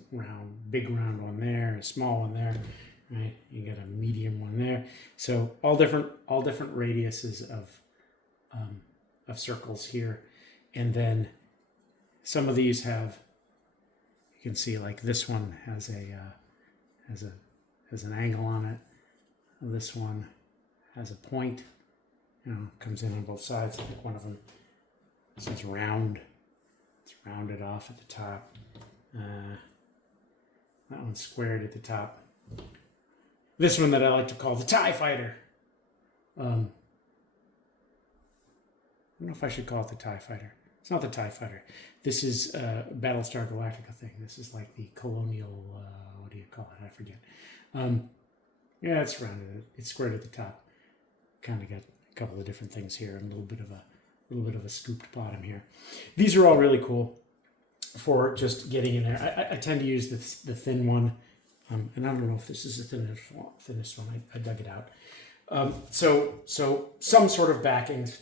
big round one there, a small one there, right? You got a medium one there. So all different radiuses of circles here, and then some of these have. You can see like this one has an angle on it. This one has a point, comes in on both sides. I think one of them says round. It's rounded off at the top. That one's squared at the top. This one that I like to call the TIE Fighter. I don't know if I should call it the TIE Fighter. It's not the TIE Fighter. This is a Battlestar Galactica thing. This is like the colonial, what do you call it? I forget. Yeah, it's rounded. It's squared at the top. Kind of got a couple of different things here and a little bit of a scooped bottom here. These are all really cool for just getting in there. I tend to use the thin one, and I don't know if this is the thinnest one. I dug it out. So some sort of backings.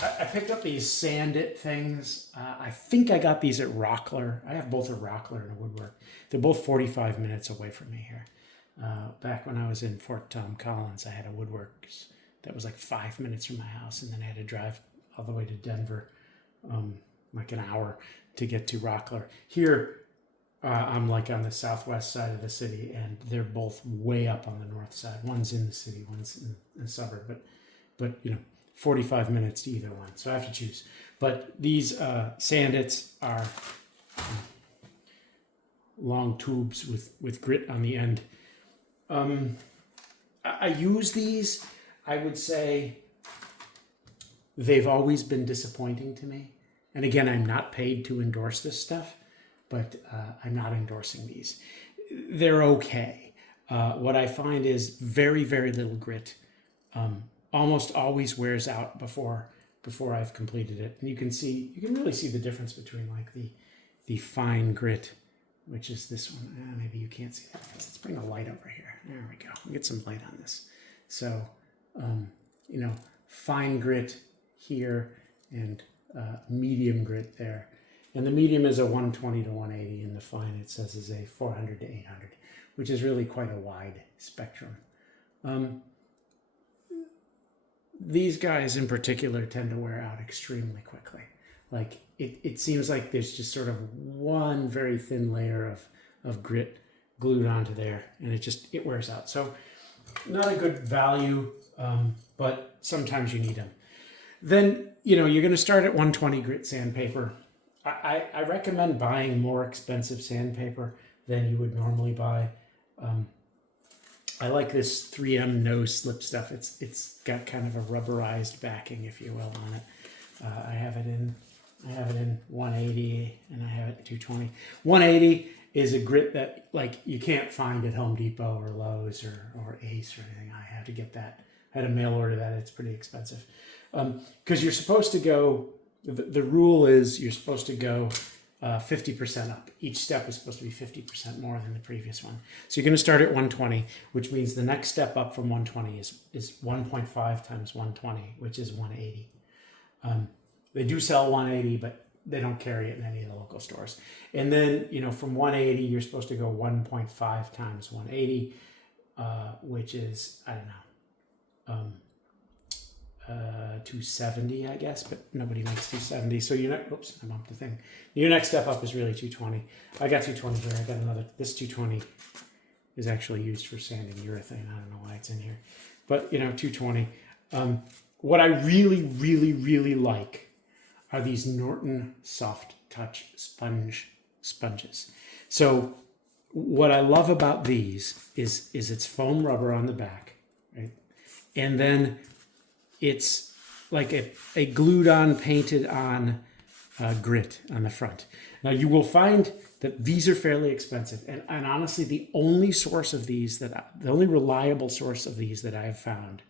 I picked up these sand it things. I think I got these at Rockler. I have both a Rockler and a Woodwork. They're both 45 minutes away from me here. Back when I was in Fort Tom Collins, I had a Woodworks that was like 5 minutes from my house, and then I had to drive all the way to Denver, like an hour to get to Rockler. Here, I'm like on the southwest side of the city, and they're both way up on the north side. One's in the city, one's in the suburb, but 45 minutes to either one, so I have to choose. But these sandits are long tubes with grit on the end. I use these. I would say they've always been disappointing to me. And again, I'm not paid to endorse this stuff, but I'm not endorsing these. They're okay. What I find is very, very little grit. Almost always wears out before I've completed it. And you can really see the difference between like the fine grit, which is this one. Maybe you can't see that. Let's bring a light over here. There we go. We'll get some light on this. So, fine grit here and medium grit there. And the medium is a 120 to 180, and the fine, it says, is a 400 to 800, which is really quite a wide spectrum. These guys in particular tend to wear out extremely quickly. Like it seems like there's just sort of one very thin layer of grit glued onto there, and it wears out. So not a good value, but sometimes you need them. Then, you know, you're going to start at 120 grit sandpaper. I recommend buying more expensive sandpaper than you would normally buy. I like this 3M no slip stuff. It's got kind of a rubberized backing, if you will, on it. I have it in 180 and I have it in 220. 180 is a grit that like you can't find at Home Depot or Lowe's or Ace or anything. I had to get that. I had to mail order that. It's pretty expensive. Because you're supposed to go, the rule is you're supposed to go 50% up. Each step is supposed to be 50% more than the previous one. So you're going to start at 120, which means the next step up from 120 is 1.5 times 120, which is 180. They do sell 180, but they don't carry it in any of the local stores. And then, you know, from 180, you're supposed to go 1.5 times 180, which is, I don't know, 270, I guess, but nobody makes 270. So oops, I bumped the thing. Your next step up is really 220. I got 220 here. I got another. This 220 is actually used for sanding urethane. I don't know why it's in here, but you know, 220. What I really, really, really like are these Norton Soft Touch sponges. So what I love about these is it's foam rubber on the back, right? And then it's like a glued on, painted on grit on the front. Now you will find that these are fairly expensive. And honestly, the only reliable source of these that I've found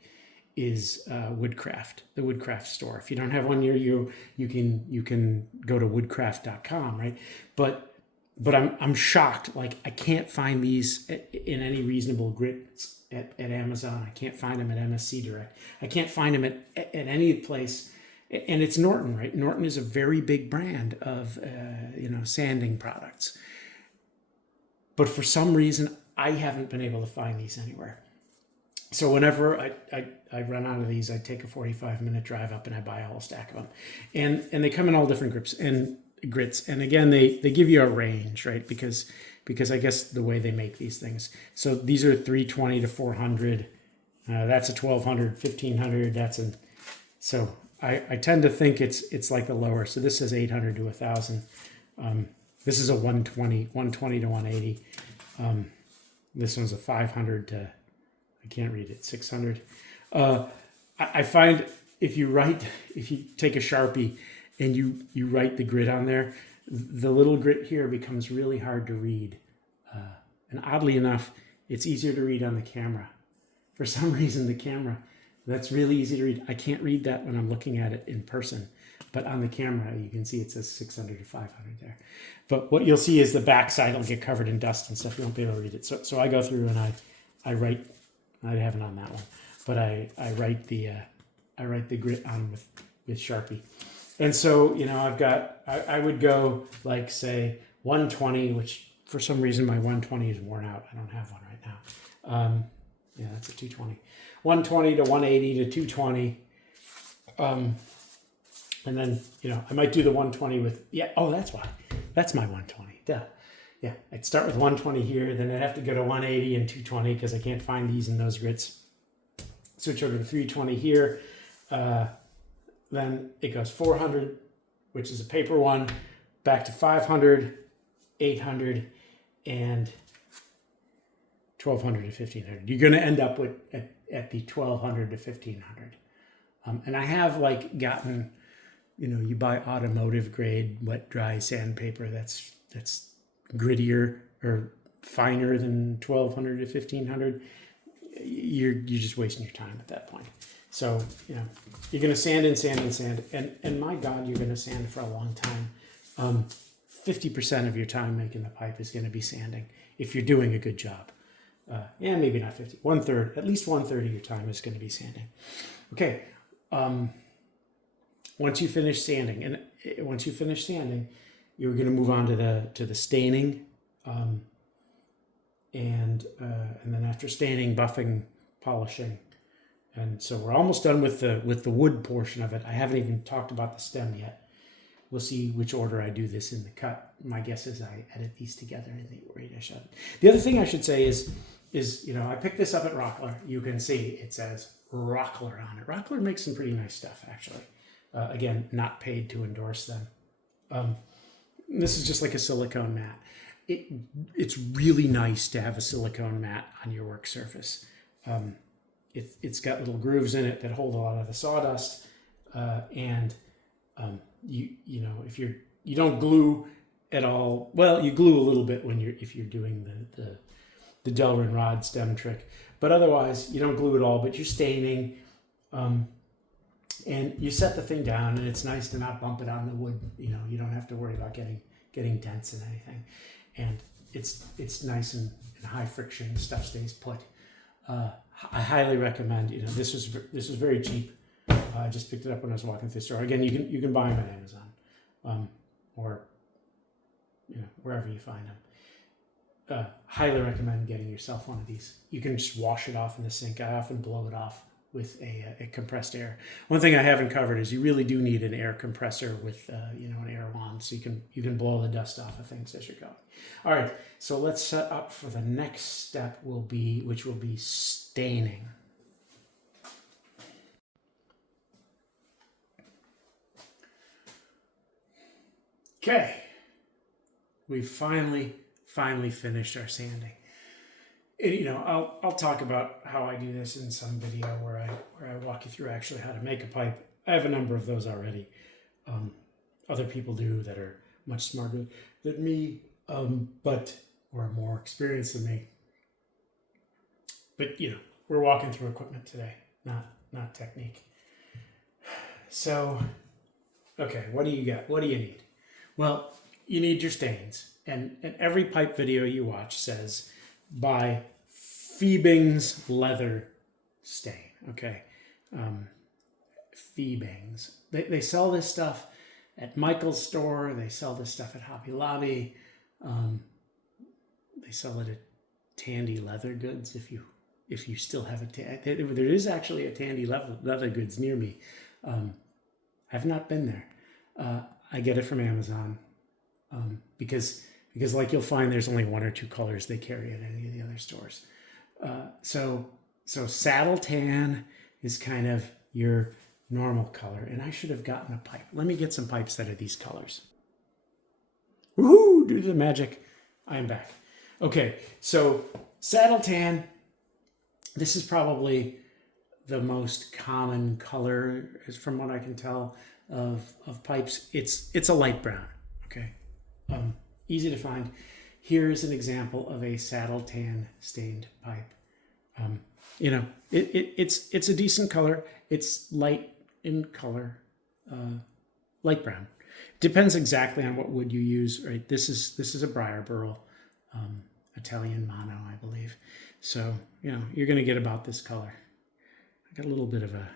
is Woodcraft, the Woodcraft store. If you don't have one near you, you can go to woodcraft.com, right? But I'm shocked. Like I can't find these in any reasonable grits at Amazon. I can't find them at MSC Direct. I can't find them at any place. And it's Norton, right? Norton is a very big brand of sanding products. But for some reason, I haven't been able to find these anywhere. So whenever I run out of these, I take a 45-minute drive up and I buy a whole stack of them. And they come in all different grits. And again, they give you a range, right? Because I guess the way they make these things. So these are 320 to 400. That's a 1200, 1500. So I tend to think it's like the lower. So this is 800 to 1000. This is a 120 to 180. This one's a 500 to, I can't read it, 600. I find if you take a Sharpie and you write the grit on there, the little grit here becomes really hard to read. And oddly enough, it's easier to read on the camera. For some reason, the camera, that's really easy to read. I can't read that when I'm looking at it in person. But on the camera, you can see it says 600 to 500 there. But what you'll see is the backside will get covered in dust and stuff. You won't be able to read it. So I go through and I write, I haven't on that one, but I write the grit on with Sharpie. And so, you know, I would go like say 120, which for some reason my 120 is worn out. I don't have one right now. Yeah, that's a 220. 120 to 180 to 220. And then, you know, I might do the 120 with, that's why. That's my 120. Duh. Yeah, I'd start with 120 here, then I'd have to go to 180 and 220 because I can't find these in those grits. Switch over to 320 here. Then it goes 400, which is a paper one, back to 500, 800, and 1200 to 1500. You're going to end up at the 1200 to 1500. And I have like gotten, you know, you buy automotive grade wet dry sandpaper that's grittier or finer than 1200 to 1500. You're just wasting your time at that point. So, you know, you're going to sand and sand and sand. And my God, you're going to sand for a long time. 50% of your time making the pipe is going to be sanding if you're doing a good job. Maybe not 50. 1/3, at least 1/3 of your time is going to be sanding. Okay. Once you finish sanding, you're going to move on to the staining, and then after staining, buffing, polishing. And so we're almost done with the wood portion of it. I haven't even talked about the stem yet. We'll see which order I do this in the cut. My guess is I edit these together in the order I should. The other thing I should say is you know, I picked this up at Rockler. You can see it says Rockler on it. Rockler makes some pretty nice stuff, actually. Again, not paid to endorse them. This is just like a silicone mat. It's really nice to have a silicone mat on your work surface. It's got little grooves in it that hold a lot of the sawdust, and you know, if you don't glue at all, well, you glue a little bit if you're doing the Delrin rod stem trick, but otherwise you don't glue at all. But you're staining, and you set the thing down, and it's nice to not bump it on the wood. You know, you don't have to worry about getting dents in anything, and it's nice and high friction. The stuff stays put. I highly recommend. You know, this was very cheap. I just picked it up when I was walking through the store. Again, you can buy them on Amazon, or you know, wherever you find them. Highly recommend getting yourself one of these. You can just wash it off in the sink. I often blow it off with a compressed air. One thing I haven't covered is you really do need an air compressor with you know, an air wand, so you can blow the dust off of things as you're going. All right, so let's set up for the next step, which will be staining. Okay, we've finally finished our sanding. You know, I'll talk about how I do this in some video where I walk you through actually how to make a pipe. I have a number of those already. Other people do that are much smarter than me, but or more experienced than me. But you know, we're walking through equipment today, not technique. So, okay, what do you got? What do you need? Well, you need your stains, and every pipe video you watch says buy Fiebing's leather stain. Okay, Fiebing's. They sell this stuff at Michael's store. They sell this stuff at Hobby Lobby. They sell it at Tandy Leather Goods if you still have a there is actually a Tandy Leather Goods near me. I've not been there. I get it from Amazon because like you'll find there's only one or two colors they carry at any of the other stores. So saddle tan is kind of your normal color, and I should have gotten a pipe. Let me get some pipes that are these colors. Woohoo! Do the magic. I am back. Okay, so saddle tan. This is probably the most common color, from what I can tell, of pipes. It's a light brown. Okay, easy to find. Here's an example of a saddle tan stained pipe. You know, it's a decent color. It's light in color, light brown. Depends exactly on what wood you use. Right, this is a briar burl, Italian mono, I believe. So you know, you're going to get about this color. I got a little bit of a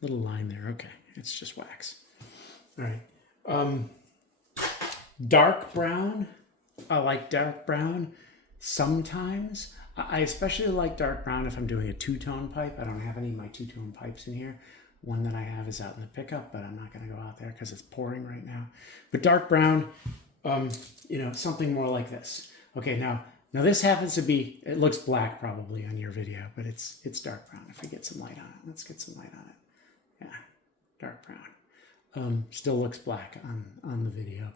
little line there. Okay, it's just wax. All right. Dark brown. I like dark brown sometimes. I especially like dark brown if I'm doing a two-tone pipe. I don't have any of my two-tone pipes in here. One that I have is out in the pickup, but I'm not going to go out there because it's pouring right now. But dark brown, you know, something more like this. Okay, now this happens to be, it looks black probably on your video, but it's dark brown. If we get some light on it, let's get some light on it. Yeah, dark brown. Still looks black on the video.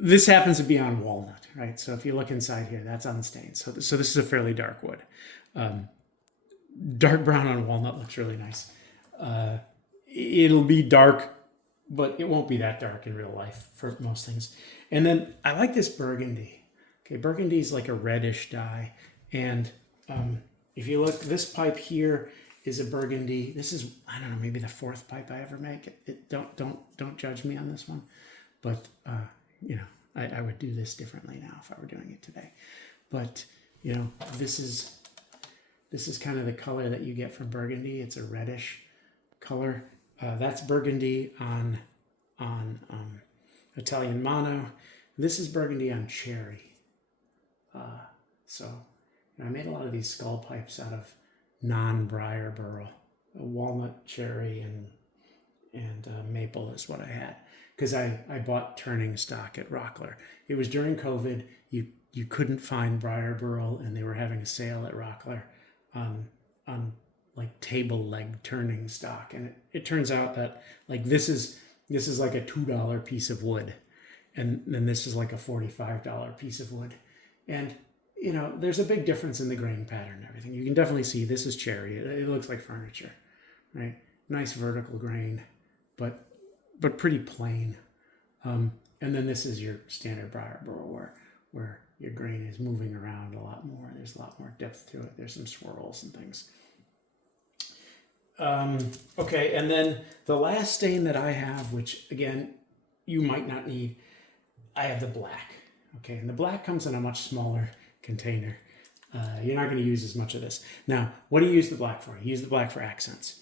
This happens to be on walnut, right? So if you look inside here, that's unstained. So this is a fairly dark wood. Dark brown on walnut looks really nice. It'll be dark, but it won't be that dark in real life for most things. And then I like this burgundy. Okay, burgundy is like a reddish dye. And if you look, this pipe here is a burgundy. This is, I don't know, maybe the fourth pipe I ever make. Don't judge me on this one. But you know, I would do this differently now if I were doing it today. But you know, this is kind of the color that you get from burgundy. It's a reddish color. That's burgundy on Italian mono. This is burgundy on cherry. So you know, I made a lot of these skull pipes out of non-briar burl. Walnut, cherry, and maple is what I had. Because I bought turning stock at Rockler. It was during COVID. You couldn't find briar burl, and they were having a sale at Rockler on like table leg turning stock, and it turns out that like this is like a $2 piece of wood, and then this is like a $45 piece of wood, and you know there's a big difference in the grain pattern and everything. You can definitely see this is cherry. It looks like furniture, right? Nice vertical grain, but pretty plain. And then this is your standard briar burl where your grain is moving around a lot more. There's a lot more depth to it. There's some swirls and things. Okay, and then the last stain that I have, which again, you might not need, I have the black. Okay, and the black comes in a much smaller container. You're not going to use as much of this. Now, what do you use the black for? You use the black for accents.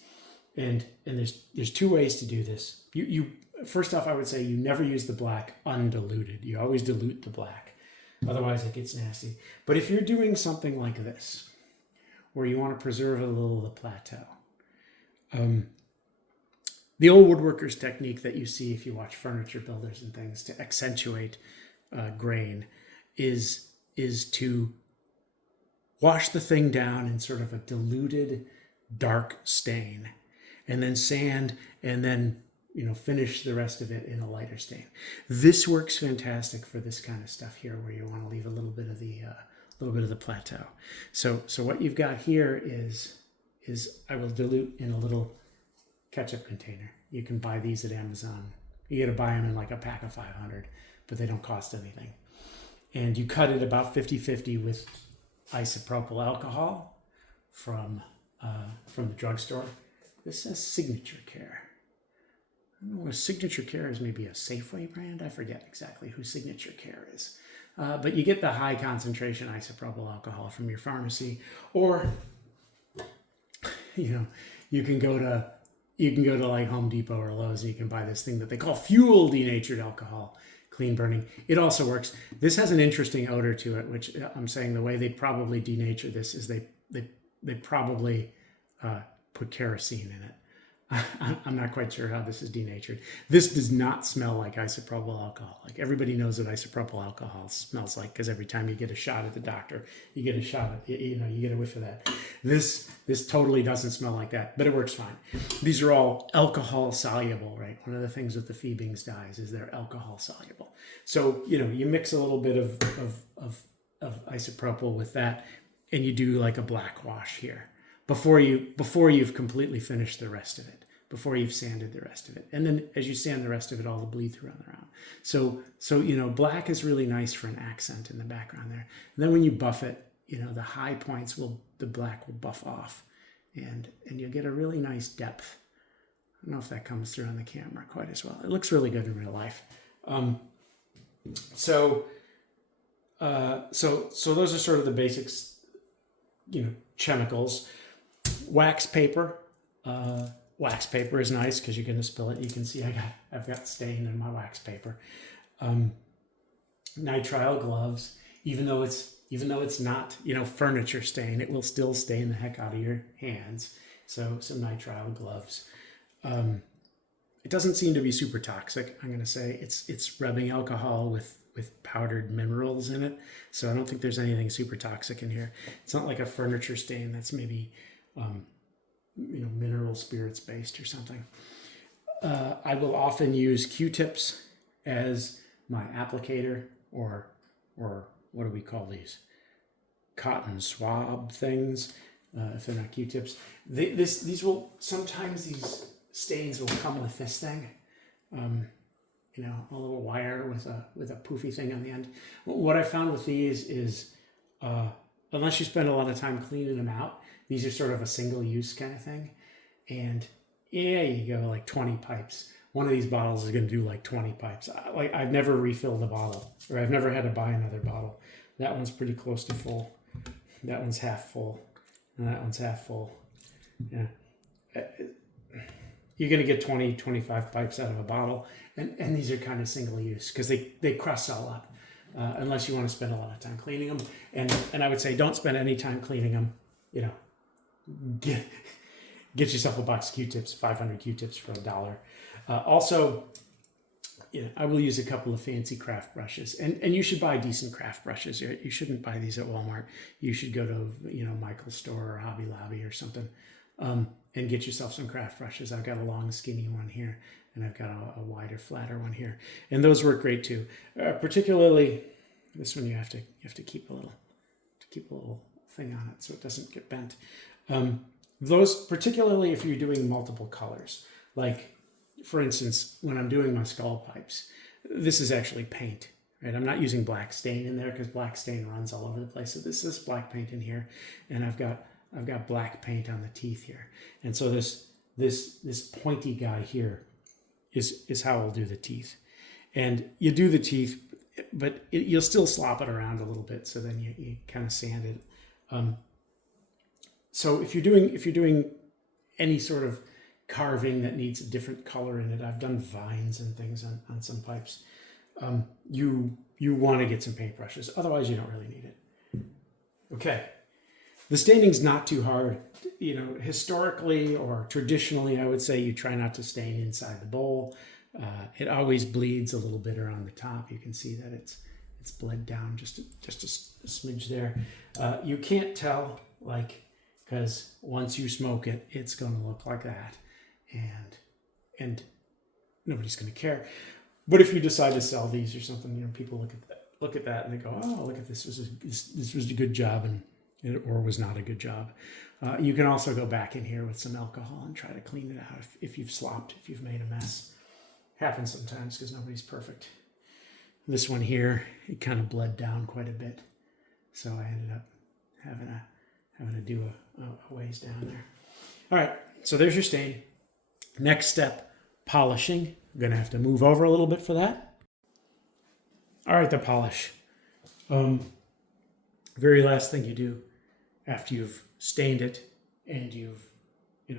And there's two ways to do this. You first off, I would say you never use the black undiluted. You always dilute the black. Otherwise it gets nasty. But if you're doing something like this, where you want to preserve a little of the plateau, the old woodworker's technique that you see if you watch furniture builders and things to accentuate grain is to wash the thing down in sort of a diluted dark stain, and then sand, and then finish the rest of it in a lighter stain. This works fantastic for this kind of stuff here, where you want to leave a little bit of the plateau. So what you've got here is I will dilute in a little ketchup container. You can buy these at Amazon. You got to buy them in like a pack of 500, but they don't cost anything. And you cut it about 50-50 with isopropyl alcohol from the drugstore. This says Signature Care. I don't know if Signature Care is maybe a Safeway brand. I forget exactly who Signature Care is. But you get the high concentration isopropyl alcohol from your pharmacy, or you can go to like Home Depot or Lowe's, and you can buy this thing that they call fuel denatured alcohol, clean burning. It also works. This has an interesting odor to it, which I'm saying the way they probably denature this is they probably put kerosene in it. I'm not quite sure how this is denatured. This does not smell like isopropyl alcohol. Like everybody knows what isopropyl alcohol smells like, because every time you get a shot at the doctor, you get a shot at, you get a whiff of that. This totally doesn't smell like that, but it works fine. These are all alcohol soluble, right? One of the things with the Phoebings dyes is they're alcohol soluble. So, you mix a little bit of isopropyl with that, and you do like a black wash here before you've completely finished the rest of it, before you've sanded the rest of it. And then as you sand the rest of it, all the bleed through on around. So black is really nice for an accent in the background there. And then when you buff it, the high points the black will buff off, and you'll get a really nice depth. I don't know if that comes through on the camera quite as well. It looks really good in real life. So those are sort of the basics, chemicals. Wax paper. Wax paper is nice because you're going to spill it. You can see I've got stain in my wax paper. Nitrile gloves, even though it's not furniture stain, it will still stain the heck out of your hands. So some nitrile gloves. It doesn't seem to be super toxic. I'm going to say it's rubbing alcohol with powdered minerals in it. So I don't think there's anything super toxic in here. It's not like a furniture stain that's maybe mineral spirits based or something. I will often use Q-tips as my applicator, or what do we call these? Cotton swab things, if they're not Q-tips. These stains will come with this thing, a little wire with a poofy thing on the end. What I found with these is, unless you spend a lot of time cleaning them out, these are sort of a single use kind of thing. And yeah, you go like 20 pipes. One of these bottles is going to do like 20 pipes. I've never refilled a bottle, or I've never had to buy another bottle. That one's pretty close to full. That one's half full. And that one's half full. Yeah. You're going to get 20, 25 pipes out of a bottle. And these are kind of single use because they crust all up, unless you want to spend a lot of time cleaning them. And I would say don't spend any time cleaning them. Get yourself a box of Q-tips, 500 Q-tips for $1. Also, I will use a couple of fancy craft brushes, and you should buy decent craft brushes. You shouldn't buy these at Walmart. You should go to Michael's store or Hobby Lobby or something. and get yourself some craft brushes. I've got a long, skinny one here, and I've got a wider, flatter one here, and those work great too. Particularly this one, you have to keep a little thing on it so it doesn't get bent. Those, particularly if you're doing multiple colors, like for instance, when I'm doing my skull pipes, this is actually paint, right? I'm not using black stain in there because black stain runs all over the place. So this is black paint in here, and I've got black paint on the teeth here. And so this pointy guy here is how I'll do the teeth. And you do the teeth, but you'll still slop it around a little bit. So then you kind of sand it. So if you're doing any sort of carving that needs a different color in it, I've done vines and things on some pipes. You want to get some paintbrushes. Otherwise, you don't really need it. Okay. The staining's not too hard. Historically or traditionally, I would say you try not to stain inside the bowl. It always bleeds a little bit around the top. You can see that it's bled down just a smidge there. You can't tell, because once you smoke it, it's going to look like that, and nobody's going to care. But if you decide to sell these or something, people look at that and they go, "Oh, look at this! This was a good job," or was not a good job. You can also go back in here with some alcohol and try to clean it out if you've slopped, if you've made a mess. Happens sometimes because nobody's perfect. This one here, it kind of bled down quite a bit, so I ended up having to do a ways down there. All right, so there's your stain. Next step, polishing. I'm gonna have to move over a little bit for that. All right, the polish. Very last thing you do after you've stained it and you've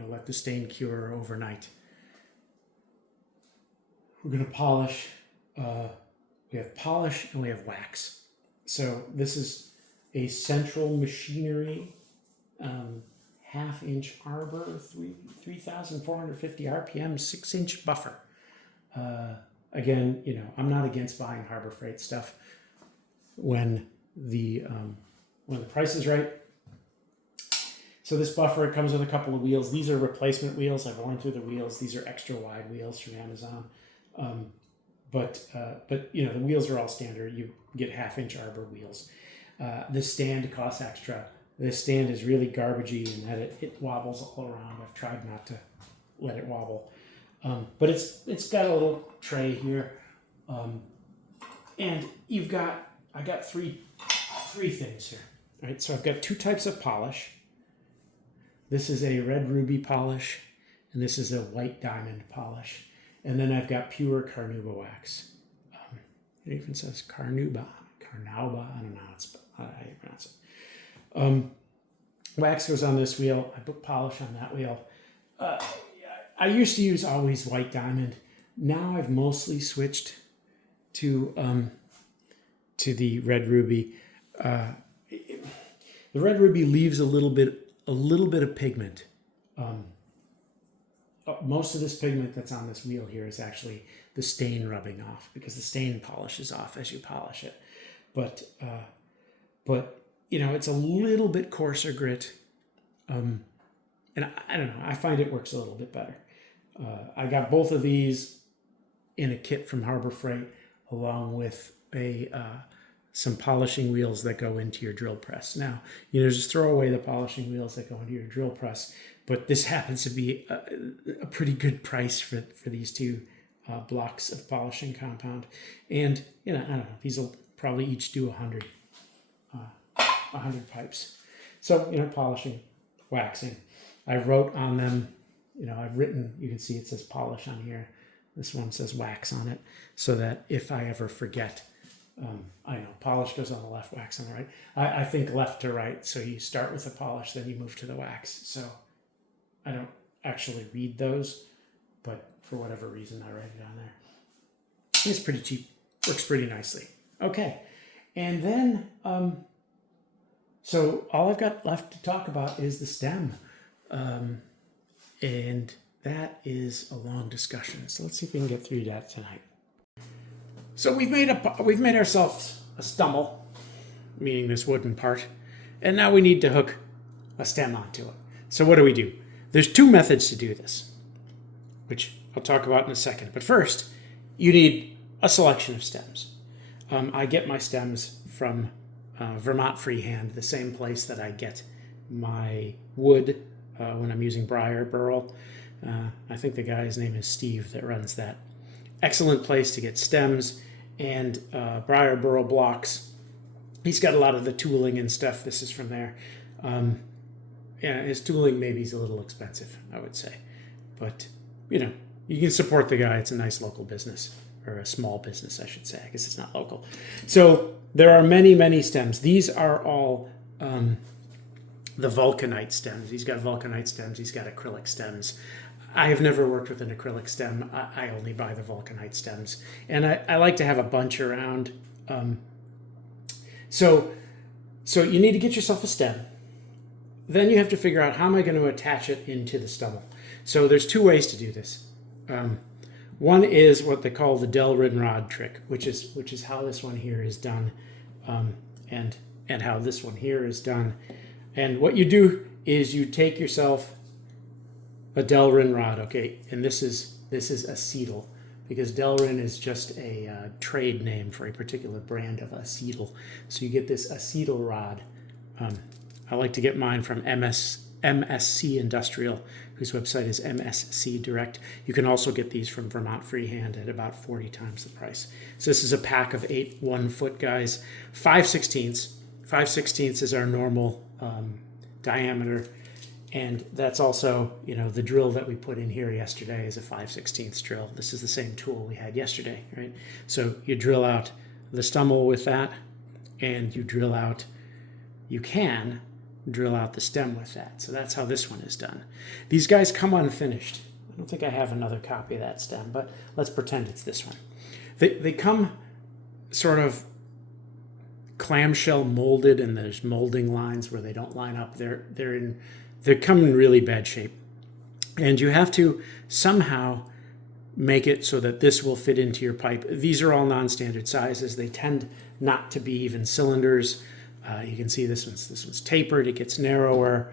let the stain cure overnight. We're gonna polish. We have polish and we have wax. So this is a Central Machinery 1/2-inch arbor, 3,450 RPM, 6-inch buffer. Again, I'm not against buying Harbor Freight stuff when the price is right. So this buffer, it comes with a couple of wheels. These are replacement wheels. I've worn through the wheels. These are extra wide wheels from Amazon. But the wheels are all standard. You get 1/2-inch arbor wheels. The stand costs extra. This stand is really garbagey in that it wobbles all around. I've tried not to let it wobble. But it's got a little tray here. And I got three things here. All right, so I've got 2 types of polish. This is a red ruby polish, and this is a white diamond polish. And then I've got pure carnauba wax. It even says carnauba. I don't know how you pronounce it. Wax goes on this wheel. I put polish on that wheel. I used to use always white diamond. Now I've mostly switched to the red ruby. The red ruby leaves a little bit of pigment. Most of this pigment that's on this wheel here is actually the stain rubbing off, because the stain polishes off as you polish it. But it's a little bit coarser grit. And I don't know, I find it works a little bit better. I got both of these in a kit from Harbor Freight, along with some polishing wheels that go into your drill press. Now, just throw away the polishing wheels that go into your drill press, but this happens to be a pretty good price for these 2 blocks of polishing compound. And, I don't know, these will probably each do 100 pipes. So, polishing, waxing. I wrote on them, I've written, you can see it says polish on here. This one says wax on it, so that if I ever forget, I know polish goes on the left, wax on the right. I think left to right, so you start with the polish, then you move to the wax. So I don't actually read those, but for whatever reason, I write it on there. It's pretty cheap, works pretty nicely. Okay, and then, so all I've got left to talk about is the stem. And that is a long discussion. So let's see if we can get through that tonight. So we've made ourselves a stummel, meaning this wooden part, and now we need to hook a stem onto it. So what do? there's two methods to do this, which I'll talk about in a second. But first, you need a selection of stems. I get my stems from Vermont Freehand, the same place that I get my wood when I'm using briar burl. I think the guy's name is Steve that runs that. Excellent place to get stems and briar burl blocks. He's got a lot of the tooling and stuff. This is from there. Yeah, his tooling maybe is a little expensive, I would say. But, you know, you can support the guy. It's a nice local business, or a small business, I should say. I guess it's not local. So there are many, many stems. These are all the vulcanite stems. He's got vulcanite stems. He's got acrylic stems. I have never worked with an acrylic stem. I only buy the vulcanite stems. And I like to have a bunch around. So you need to get yourself a stem. Then you have to figure out, how am I going to attach it into the stummel? So there's two ways to do this. One is what they call the Delrin rod trick, which is how this one here is done, and how this one here is done. And what you do is you take yourself a Delrin rod, okay, and this is acetal, because Delrin is just a trade name for a particular brand of acetal. So you get this acetal rod. I like to get mine from MSC Industrial, whose website is MSC Direct. You can also get these from Vermont Freehand at about 40 times the price. So this is a pack of 8 1-foot guys, 5/16. 5/16 is our normal diameter, and that's also, you know, the drill that we put in here yesterday is a 5/16 drill. This is the same tool we had yesterday, right? So you drill out the stummel with that, and you can drill out the stem with that. So that's how this one is done. These guys come unfinished. I don't think I have another copy of that stem, but let's pretend it's this one. They come sort of clamshell molded, and there's molding lines where they don't line up. They come in really bad shape, and you have to somehow make it so that this will fit into your pipe. These are all non-standard sizes. They tend not to be even cylinders. You can see this one's tapered. It gets narrower.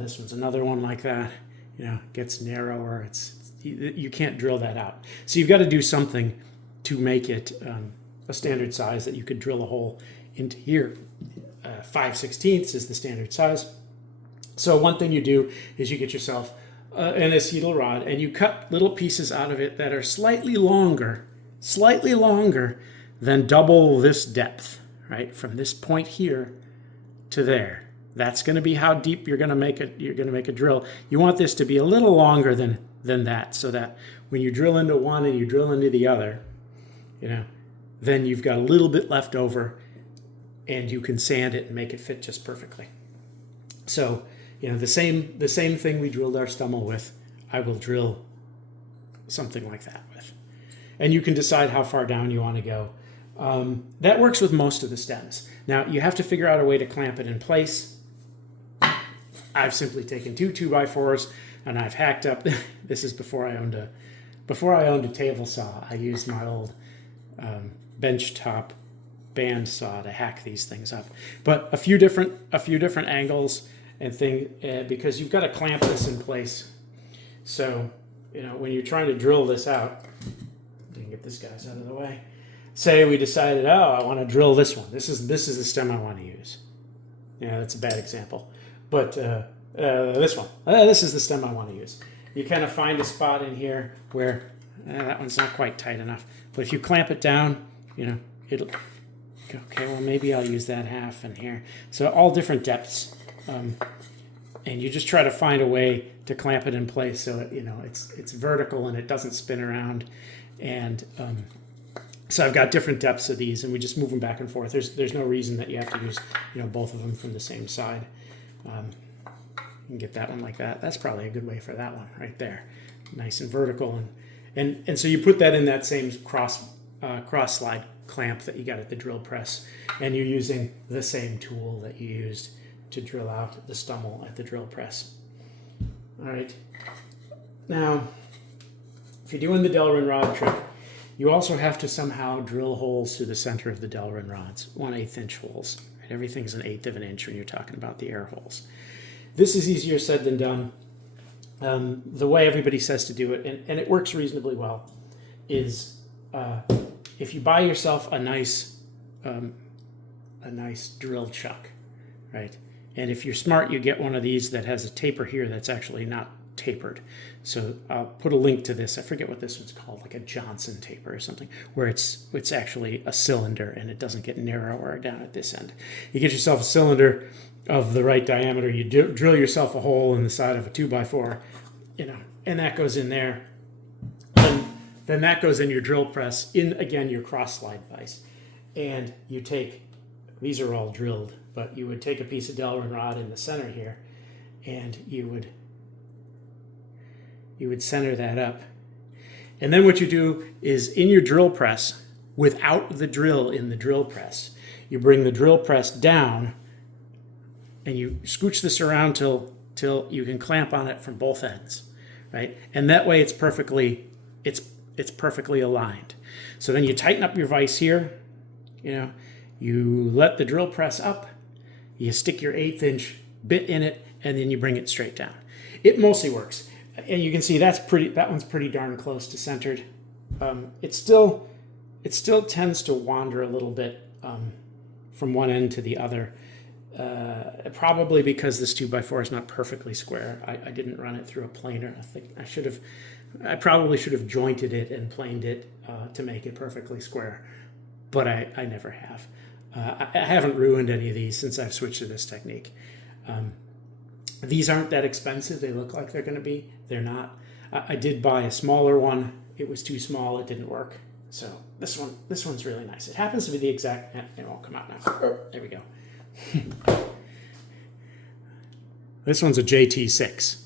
This one's another one like that. You know, it gets narrower. You can't drill that out. So you've got to do something to make it a standard size that you could drill a hole into here. 5/16 is the standard size. So one thing you do is you get yourself an acetal rod, and you cut little pieces out of it that are slightly longer than double this depth. Right, from this point here to there. That's going to be how deep you're going to make it. You're going to make a drill. You want this to be a little longer than that, so that when you drill into one and you drill into the other, you know, then you've got a little bit left over, and you can sand it and make it fit just perfectly. So, you know, the same thing we drilled our stummel with, I will drill something like that with, and you can decide how far down you want to go. That works with most of the stems. Now, you have to figure out a way to clamp it in place. I've simply taken 2 2x4s and I've hacked up. This is before I owned a table saw. I used my old benchtop bandsaw to hack these things up. But a few different angles and things, because you've got to clamp this in place. So, you know, when you're trying to drill this out, I can get this guy's out of the way. Say we decided, I want to drill this one. This is the stem I want to use. Yeah, that's a bad example. But this one. This is the stem I want to use. You kind of find a spot in here where that one's not quite tight enough. But if you clamp it down, you know, it'll... Okay, well, maybe I'll use that half in here. So all different depths. And you just try to find a way to clamp it in place so it, you know, it's vertical and it doesn't spin around. And... so I've got different depths of these, and we just move them back and forth. There's no reason that you have to use, you know, both of them from the same side. You can get that one like that. That's probably a good way for that one right there, nice and vertical. And so you put that in that same cross slide clamp that you got at the drill press, and you're using the same tool that you used to drill out the stummel at the drill press. All right. Now, if you're doing the Delrin rod trick, you also have to somehow drill holes through the center of the Delrin rods, 1/8 inch holes. Right? Everything's 1/8 of an inch when you're talking about the air holes. This is easier said than done. the way everybody says to do it, and it works reasonably well, is if you buy yourself a nice drill chuck, right? And if you're smart, you get one of these that has a taper here that's actually not tapered. So I'll put a link to this. I forget what this one's called, like a Johnson taper or something, where it's actually a cylinder and it doesn't get narrower down at this end. You get yourself a cylinder of the right diameter. You drill yourself a hole in the side of a 2x4, and that goes in there. Then that goes in your drill press, in again your cross slide vise, and you take. These are all drilled, but you would take a piece of Delrin rod in the center here, and you would center that up. And then what you do is in your drill press, without the drill in the drill press, you bring the drill press down and you scooch this around till you can clamp on it from both ends, right? And that way it's perfectly aligned. So then you tighten up your vise here, you let the drill press up, you stick your 1/8 inch bit in it, and then you bring it straight down. It mostly works. And you can see that one's pretty darn close to centered. It still tends to wander a little bit from one end to the other. Probably because this 2x4 is not perfectly square. I didn't run it through a planer. I think I probably should have jointed it and planed it to make it perfectly square, but I never have. I haven't ruined any of these since I've switched to this technique. These aren't that expensive. They look like they're going to be. They're not. I did buy a smaller one. It was too small. It didn't work. So this one's really nice. It happens to be the exact. It won't come out now. Oh, there we go. This one's a JT6,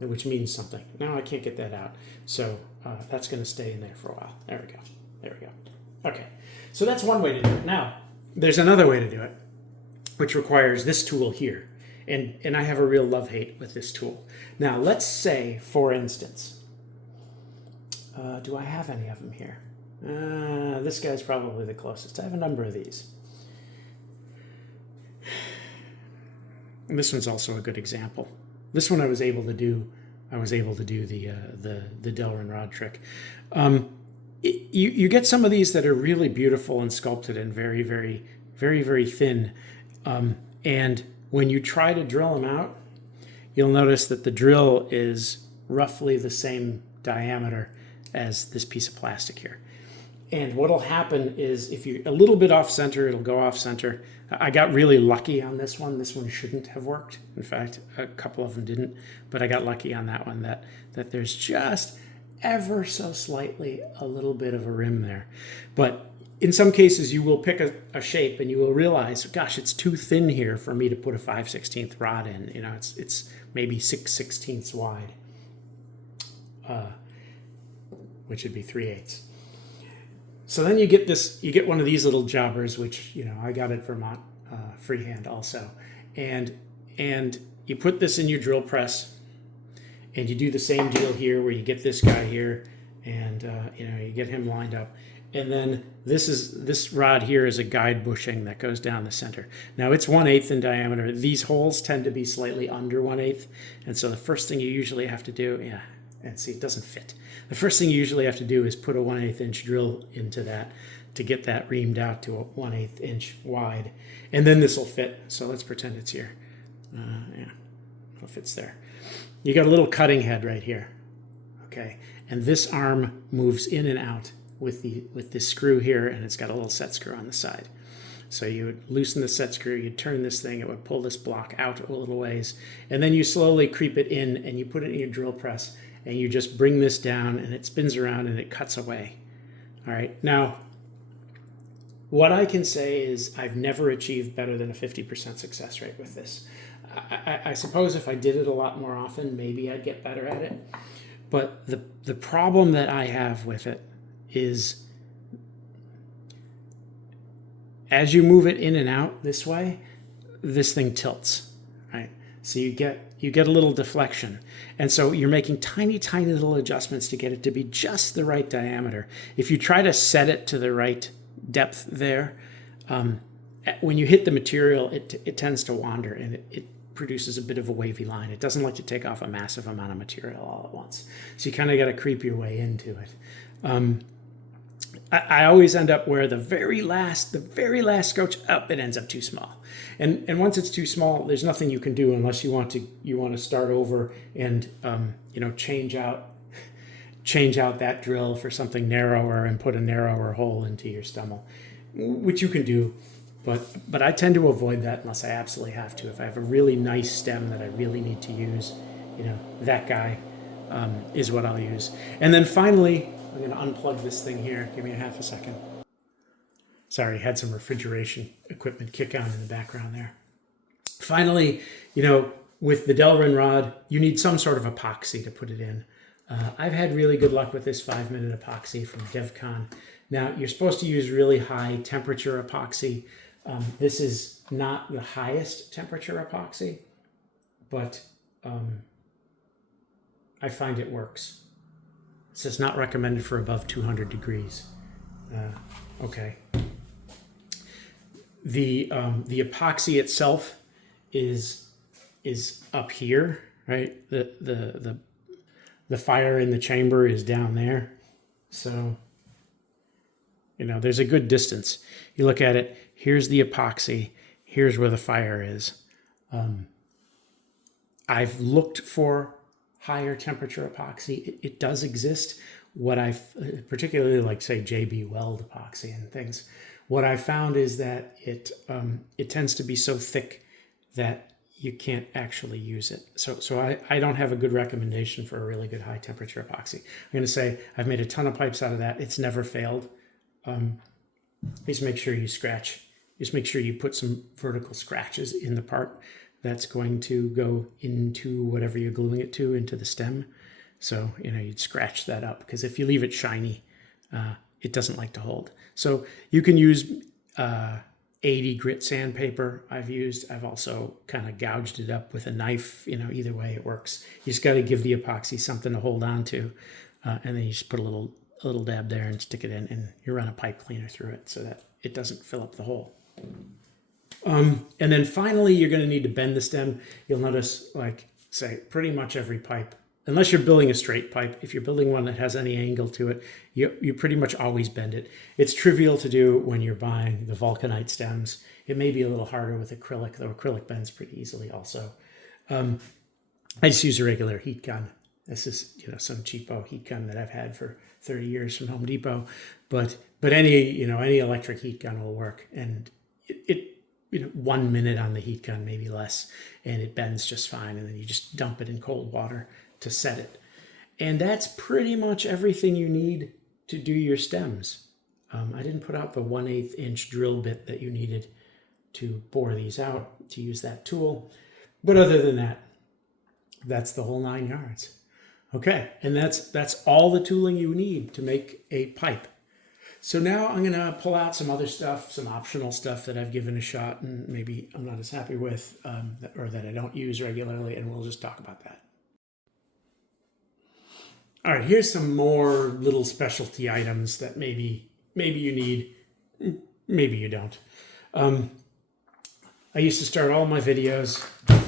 which means something. Now I can't get that out. So that's going to stay in there for a while. There we go. There we go. Okay. So that's one way to do it. Now there's another way to do it, which requires this tool here. And I have a real love-hate with this tool. Now, let's say, for instance, do I have any of them here? This guy's probably the closest. I have a number of these. And this one's also a good example. This one I was able to do the Delrin rod trick. You get some of these that are really beautiful and sculpted and very, very, very, very thin. And when you try to drill them out, you'll notice that the drill is roughly the same diameter as this piece of plastic here. And what'll happen is if you're a little bit off center, it'll go off center. I got really lucky on this one. This one shouldn't have worked. In fact, a couple of them didn't, but I got lucky on that one that there's just ever so slightly a little bit of a rim there. But in some cases, you will pick a shape and you will realize, gosh, it's too thin here for me to put a 5/16 rod in. It's maybe 6/16 wide, which would be 3/8. So then you get one of these little jobbers, which I got at Vermont freehand also, and you put this in your drill press, and you do the same deal here where you get this guy here, and you get him lined up. And then this rod here is a guide bushing that goes down the center. Now it's 1/8 in diameter. These holes tend to be slightly under 1/8. And so the first thing you usually have to do, and see, it doesn't fit. The first thing you usually have to do is put a 1/8 inch drill into that to get that reamed out to a 1/8 inch wide. And then this will fit. So let's pretend it's here. It fits there. You got a little cutting head right here. Okay. And this arm moves in and out with this screw here, and it's got a little set screw on the side. So you would loosen the set screw, you'd turn this thing, it would pull this block out a little ways, and then you slowly creep it in and you put it in your drill press and you just bring this down and it spins around and it cuts away. All right, now what I can say is I've never achieved better than a 50% success rate with this. I suppose if I did it a lot more often, maybe I'd get better at it. But the problem that I have with it is as you move it in and out this way, this thing tilts, right? So you get a little deflection. And so you're making tiny, tiny little adjustments to get it to be just the right diameter. If you try to set it to the right depth there, when you hit the material, it tends to wander, and produces a bit of a wavy line. It doesn't like to take off a massive amount of material all at once. So you kind of got to creep your way into it. I always end up where the very last scotch, it ends up too small. And once it's too small, there's nothing you can do unless you want to start over and change out that drill for something narrower and put a narrower hole into your stemel, which you can do. But I tend to avoid that unless I absolutely have to. If I have a really nice stem that I really need to use, that guy is what I'll use. And then finally, I'm going to unplug this thing here. Give me a half a second. Sorry, had some refrigeration equipment kick on in the background there. Finally, with the Delrin rod, you need some sort of epoxy to put it in. I've had really good luck with this 5-minute epoxy from DevCon. Now, you're supposed to use really high temperature epoxy. This is not the highest temperature epoxy, but I find it works. It says not recommended for above 200 degrees. Okay. The epoxy itself is up here, right? The fire in the chamber is down there. So, there's a good distance. You look at it, here's the epoxy, here's where the fire is. I've looked for higher temperature epoxy. It does exist. What I particularly like, say, JB Weld epoxy and things. What I found is that it tends to be so thick that you can't actually use it. So I don't have a good recommendation for a really good high temperature epoxy. I'm going to say I've made a ton of pipes out of that. It's never failed. Just make sure you scratch. Just make sure you put some vertical scratches in the part that's going to go into whatever you're gluing it to, into the stem. So, you'd scratch that up, because if you leave it shiny, it doesn't like to hold. So you can use 80 grit sandpaper I've also kind of gouged it up with a knife. Either way it works. You just got to give the epoxy something to hold on to. And then you just put a little dab there and stick it in, and you run a pipe cleaner through it so that it doesn't fill up the hole. And then finally, you're going to need to bend the stem. You'll notice, pretty much every pipe, unless you're building a straight pipe, if you're building one that has any angle to it, you pretty much always bend it. It's trivial to do when you're buying the vulcanite stems. It may be a little harder with acrylic, though acrylic bends pretty easily also. I just use a regular heat gun. This is, some cheapo heat gun that I've had for 30 years from Home Depot. But any electric heat gun will work. And it 1 minute on the heat gun, maybe less, and it bends just fine. And then you just dump it in cold water to set it. And that's pretty much everything you need to do your stems. I didn't put out the 1/8 inch drill bit that you needed to bore these out, to use that tool. But other than that, that's the whole 9 yards. Okay, and that's all the tooling you need to make a pipe. So now I'm going to pull out some other stuff, some optional stuff that I've given a shot and maybe I'm not as happy with, or that I don't use regularly, and we'll just talk about that. All right, here's some more little specialty items that maybe you need, maybe you don't. I used to start all my videos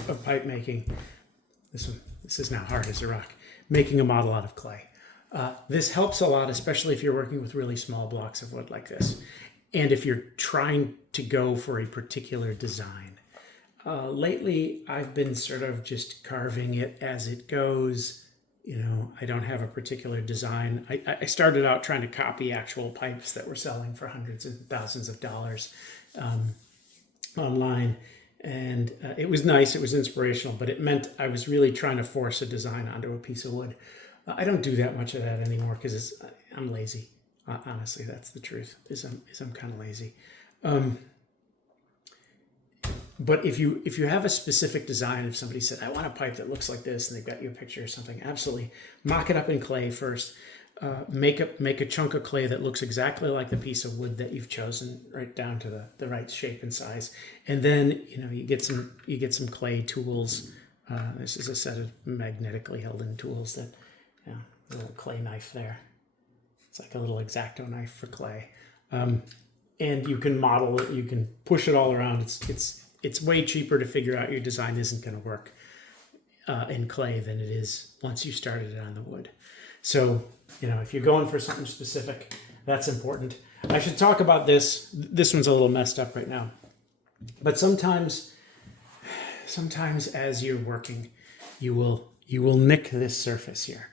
of pipe making. This is now hard as a rock. Making a model out of clay. This helps a lot, especially if you're working with really small blocks of wood like this. And if you're trying to go for a particular design. Lately, I've been sort of just carving it as it goes. I don't have a particular design. I started out trying to copy actual pipes that were selling for hundreds and thousands of dollars online. And it was nice, it was inspirational, but it meant I was really trying to force a design onto a piece of wood. I don't do that much of that anymore because I'm lazy. Honestly, that's the truth, is I'm kind of lazy. But if you have a specific design, if somebody said, I want a pipe that looks like this, and they've got you a picture or something, absolutely mock it up in clay first. Make a chunk of clay that looks exactly like the piece of wood that you've chosen, right down to the right shape and size. And then you get some clay tools. This is a set of magnetically held in tools that, a little clay knife there. It's like a little X-Acto knife for clay. And you can model it. You can push it all around. it's way cheaper to figure out your design isn't going to work in clay than it is once you started it on the wood. So, if you're going for something specific, that's important. I should talk about this. This one's a little messed up right now. But sometimes as you're working, you will nick this surface here.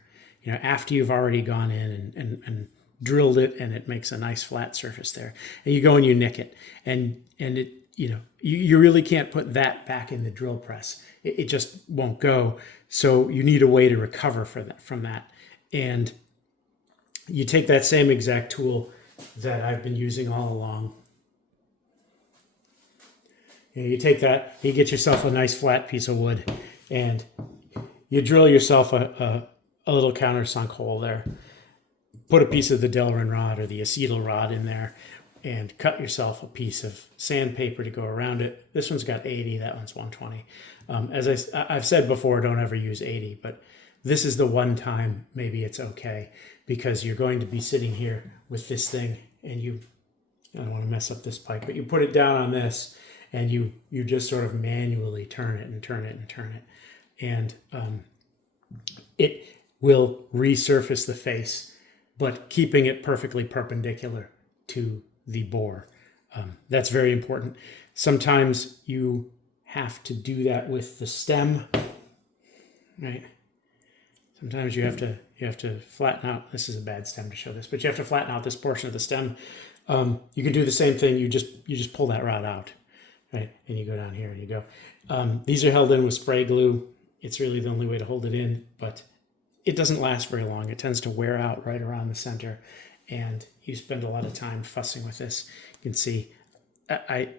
After you've already gone in and drilled it and it makes a nice flat surface there. And you go and you nick it. And it, you really can't put that back in the drill press. It just won't go. So you need a way to recover from that. And you take that same exact tool that I've been using all along. You take that, you get yourself a nice flat piece of wood, and you drill yourself a little countersunk hole there. Put a piece of the Delrin rod or the acetal rod in there, and cut yourself a piece of sandpaper to go around it. This one's got 80, that one's 120. As I've said before, don't ever use 80, but this is the one time maybe it's okay, because you're going to be sitting here with this thing, and I don't want to mess up this pipe, but you put it down on this, and you just sort of manually turn it and turn it and turn it. And it will resurface the face, but keeping it perfectly perpendicular to the bore. That's very important. Sometimes you have to do that with the stem, right? Sometimes you have to flatten out. This is a bad stem to show this, but you have to flatten out this portion of the stem. You can do the same thing. You just pull that rod out. Right, and you go down here and you go. These are held in with spray glue. It's really the only way to hold it in, but it doesn't last very long. It tends to wear out right around the center, and you spend a lot of time fussing with this. You can see I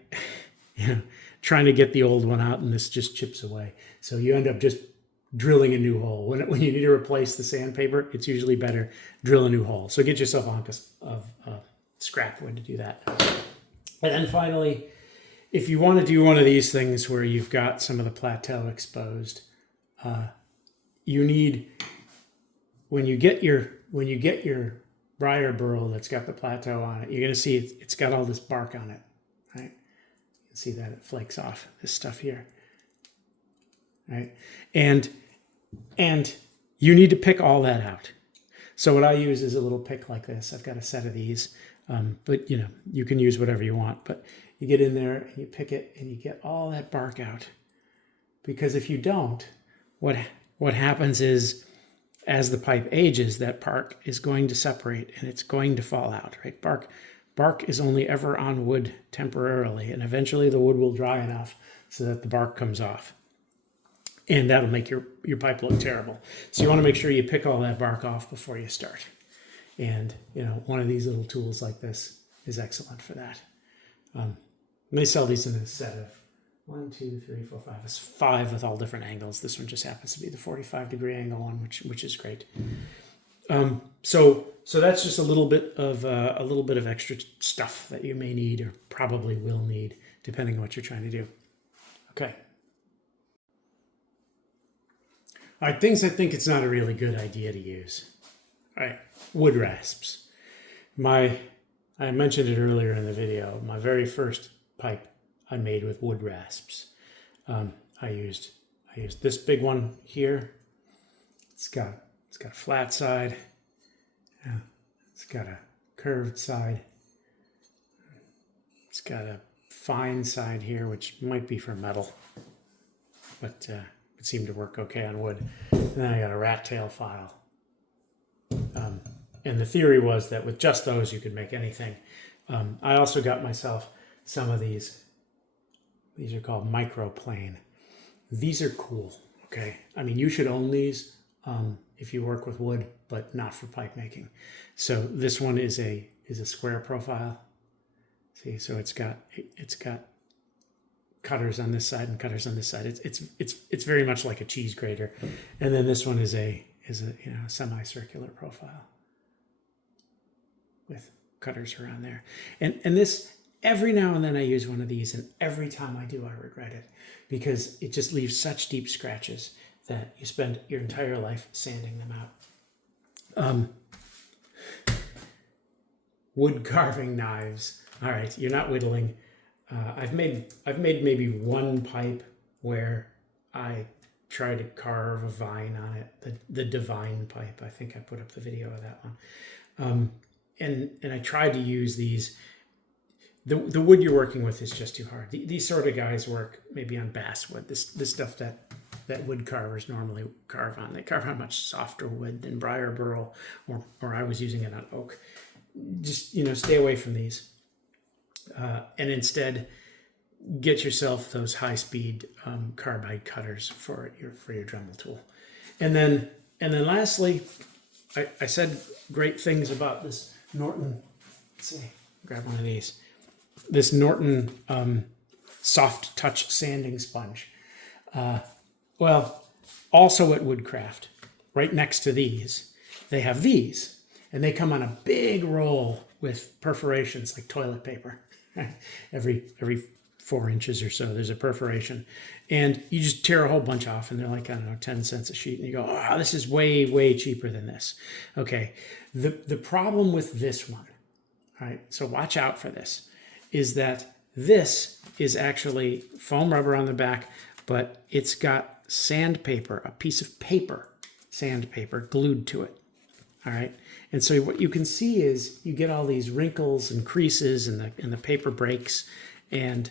trying to get the old one out, and this just chips away. So you end up just drilling a new hole. When you need to replace the sandpaper, it's usually better drill a new hole. So get yourself a hunk of scrap wood to do that. And then finally, if you want to do one of these things where you've got some of the plateau exposed, you need, when you get your briar burl that's got the plateau on it, you're going to see it's got all this bark on it, right? You can see that it flakes off, this stuff here, right? And you need to pick all that out. So what I use is a little pick like this. I've got a set of these, but you can use whatever you want, but you get in there and you pick it and you get all that bark out. Because if you don't, what happens is, as the pipe ages, that bark is going to separate and it's going to fall out, right? Bark is only ever on wood temporarily, and eventually the wood will dry enough so that the bark comes off. And that'll make your pipe look terrible. So you want to make sure you pick all that bark off before you start. And one of these little tools like this is excellent for that. They sell these in a set of 1, 2, 3, 4, 5. It's 5 with all different angles. This one just happens to be the 45-degree angle one, which is great. So that's just a little bit of extra stuff that you may need or probably will need, depending on what you're trying to do. Okay. All right, things I think it's not a really good idea to use. All right, wood rasps. I mentioned it earlier in the video. My very first pipe I made with wood rasps. I used this big one here. It's got a flat side. It's got a curved side. It's got a fine side here, which might be for metal, but it seemed to work okay on wood. And then I got a rat tail file. And the theory was that with just those, you could make anything. I also got myself some of these. These are called microplane. These are cool, okay? I mean, you should own these if you work with wood, but not for pipe making. So this one is a square profile. See, so it's got cutters on this side and cutters on this side. It's very much like a cheese grater. And then this one is a semicircular profile with cutters around there. And this, every now and then I use one of these, and every time I do, I regret it, because it just leaves such deep scratches that you spend your entire life sanding them out. Wood carving knives. All right, you're not whittling. I've made maybe one pipe where I try to carve a vine on it, the divine pipe. I think I put up the video of that one. And I tried to use these. The wood you're working with is just too hard. These sort of guys work maybe on basswood. This stuff that wood carvers normally carve on. They carve on much softer wood than briar burl, or I was using it on oak. Just stay away from these, and instead get yourself those high-speed carbide cutters for your Dremel tool. And then lastly, I said great things about this Norton. Let's see, grab one of these. This Norton soft touch sanding sponge. Well, also at Woodcraft, right next to these, they have these, and they come on a big roll with perforations like toilet paper. every 4 inches or so, there's a perforation, and you just tear a whole bunch off, and they're like, I don't know, 10 cents a sheet, and you go, oh, this is way, way cheaper than this. Okay, the problem with this one, all right, so watch out for this, is that this is actually foam rubber on the back, but it's got sandpaper, a piece of paper, sandpaper glued to it. All right, and so what you can see is you get all these wrinkles and creases, and the paper breaks, and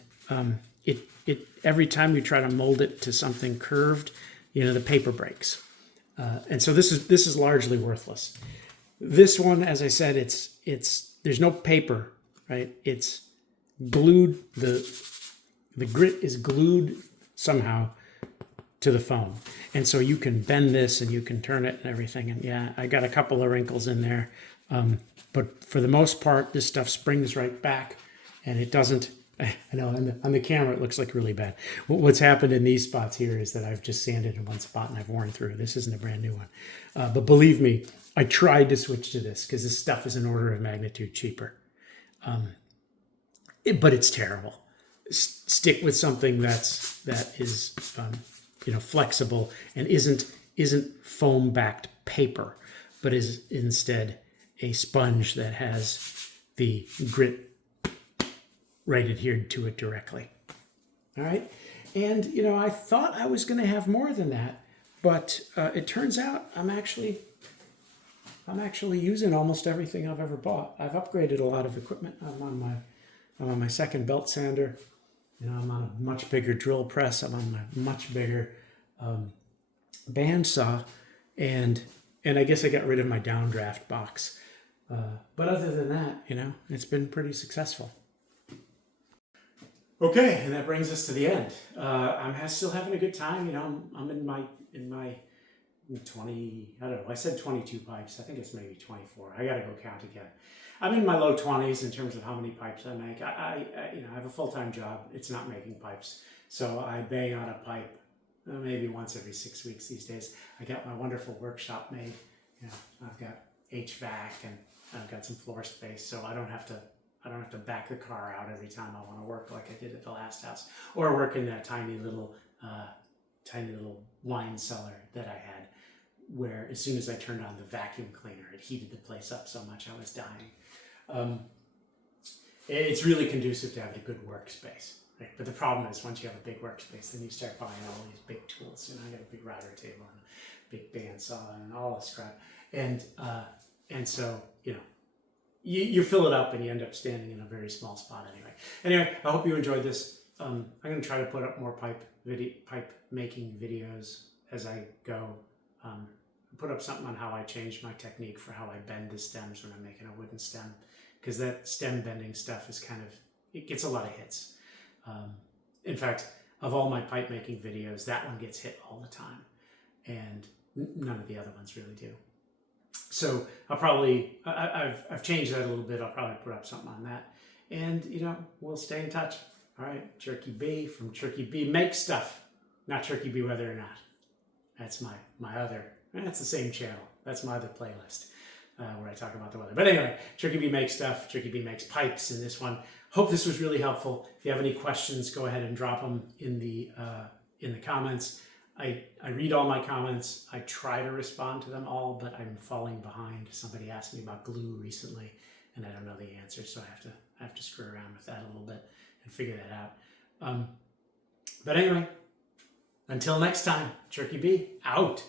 it every time you try to mold it to something curved, the paper breaks, and so this is largely worthless. This one, as I said, it's there's no paper, right? It's glued. The grit is glued somehow to the foam, and so you can bend this and you can turn it and everything. And yeah, I got a couple of wrinkles in there, but for the most part, this stuff springs right back, and it doesn't. I know on the camera it looks like really bad. What's happened in these spots here is that I've just sanded in one spot and I've worn through. This isn't a brand new one, but believe me, I tried to switch to this because this stuff is an order of magnitude cheaper, but it's terrible. Stick with something that is flexible and isn't foam backed paper, but is instead a sponge that has the grit right adhered to it directly. All right, and I thought I was going to have more than that, but it turns out I'm actually using almost everything I've ever bought. I've upgraded a lot of equipment. I'm on my second belt sander. I'm on a much bigger drill press. I'm on my much bigger bandsaw, and I guess I got rid of my downdraft box. But other than that, it's been pretty successful. Okay, and that brings us to the end. I'm still having a good time. I'm in my 20. I don't know. I said 22 pipes. I think it's maybe 24. I got to go count again. I'm in my low 20s in terms of how many pipes I make. I have a full-time job. It's not making pipes, so I bang on a pipe maybe once every 6 weeks these days. I got my wonderful workshop made. I've got HVAC and I've got some floor space, so I don't have to back the car out every time I want to work like I did at the last house, or work in that tiny little wine cellar that I had, where as soon as I turned on the vacuum cleaner, it heated the place up so much I was dying. It's really conducive to having a good workspace, right? But the problem is once you have a big workspace, then you start buying all these big tools. I got a big router table and a big bandsaw and all this crap, and so you fill it up and you end up standing in a very small spot anyway. I hope you enjoyed this. I'm going to try to put up more pipe making videos as I go. Put up something on how I changed my technique for how I bend the stems when I'm making a wooden stem, because that stem bending stuff is it gets a lot of hits. In fact, of all my pipe making videos, that one gets hit all the time, and none of the other ones really do. So I've changed that a little bit. I'll probably put up something on that, and we'll stay in touch. All right, Jerky B from Jerky B Makes Stuff, not Jerky B Whether or Not. That's my other. That's the same channel. That's my other playlist where I talk about the weather. But anyway, Jerky B Makes Stuff. Jerky B Makes Pipes in this one. Hope this was really helpful. If you have any questions, go ahead and drop them in the comments. I read all my comments. I try to respond to them all, but I'm falling behind. Somebody asked me about glue recently, and I don't know the answer, so I have to screw around with that a little bit and figure that out. But anyway, until next time, Jerky B out.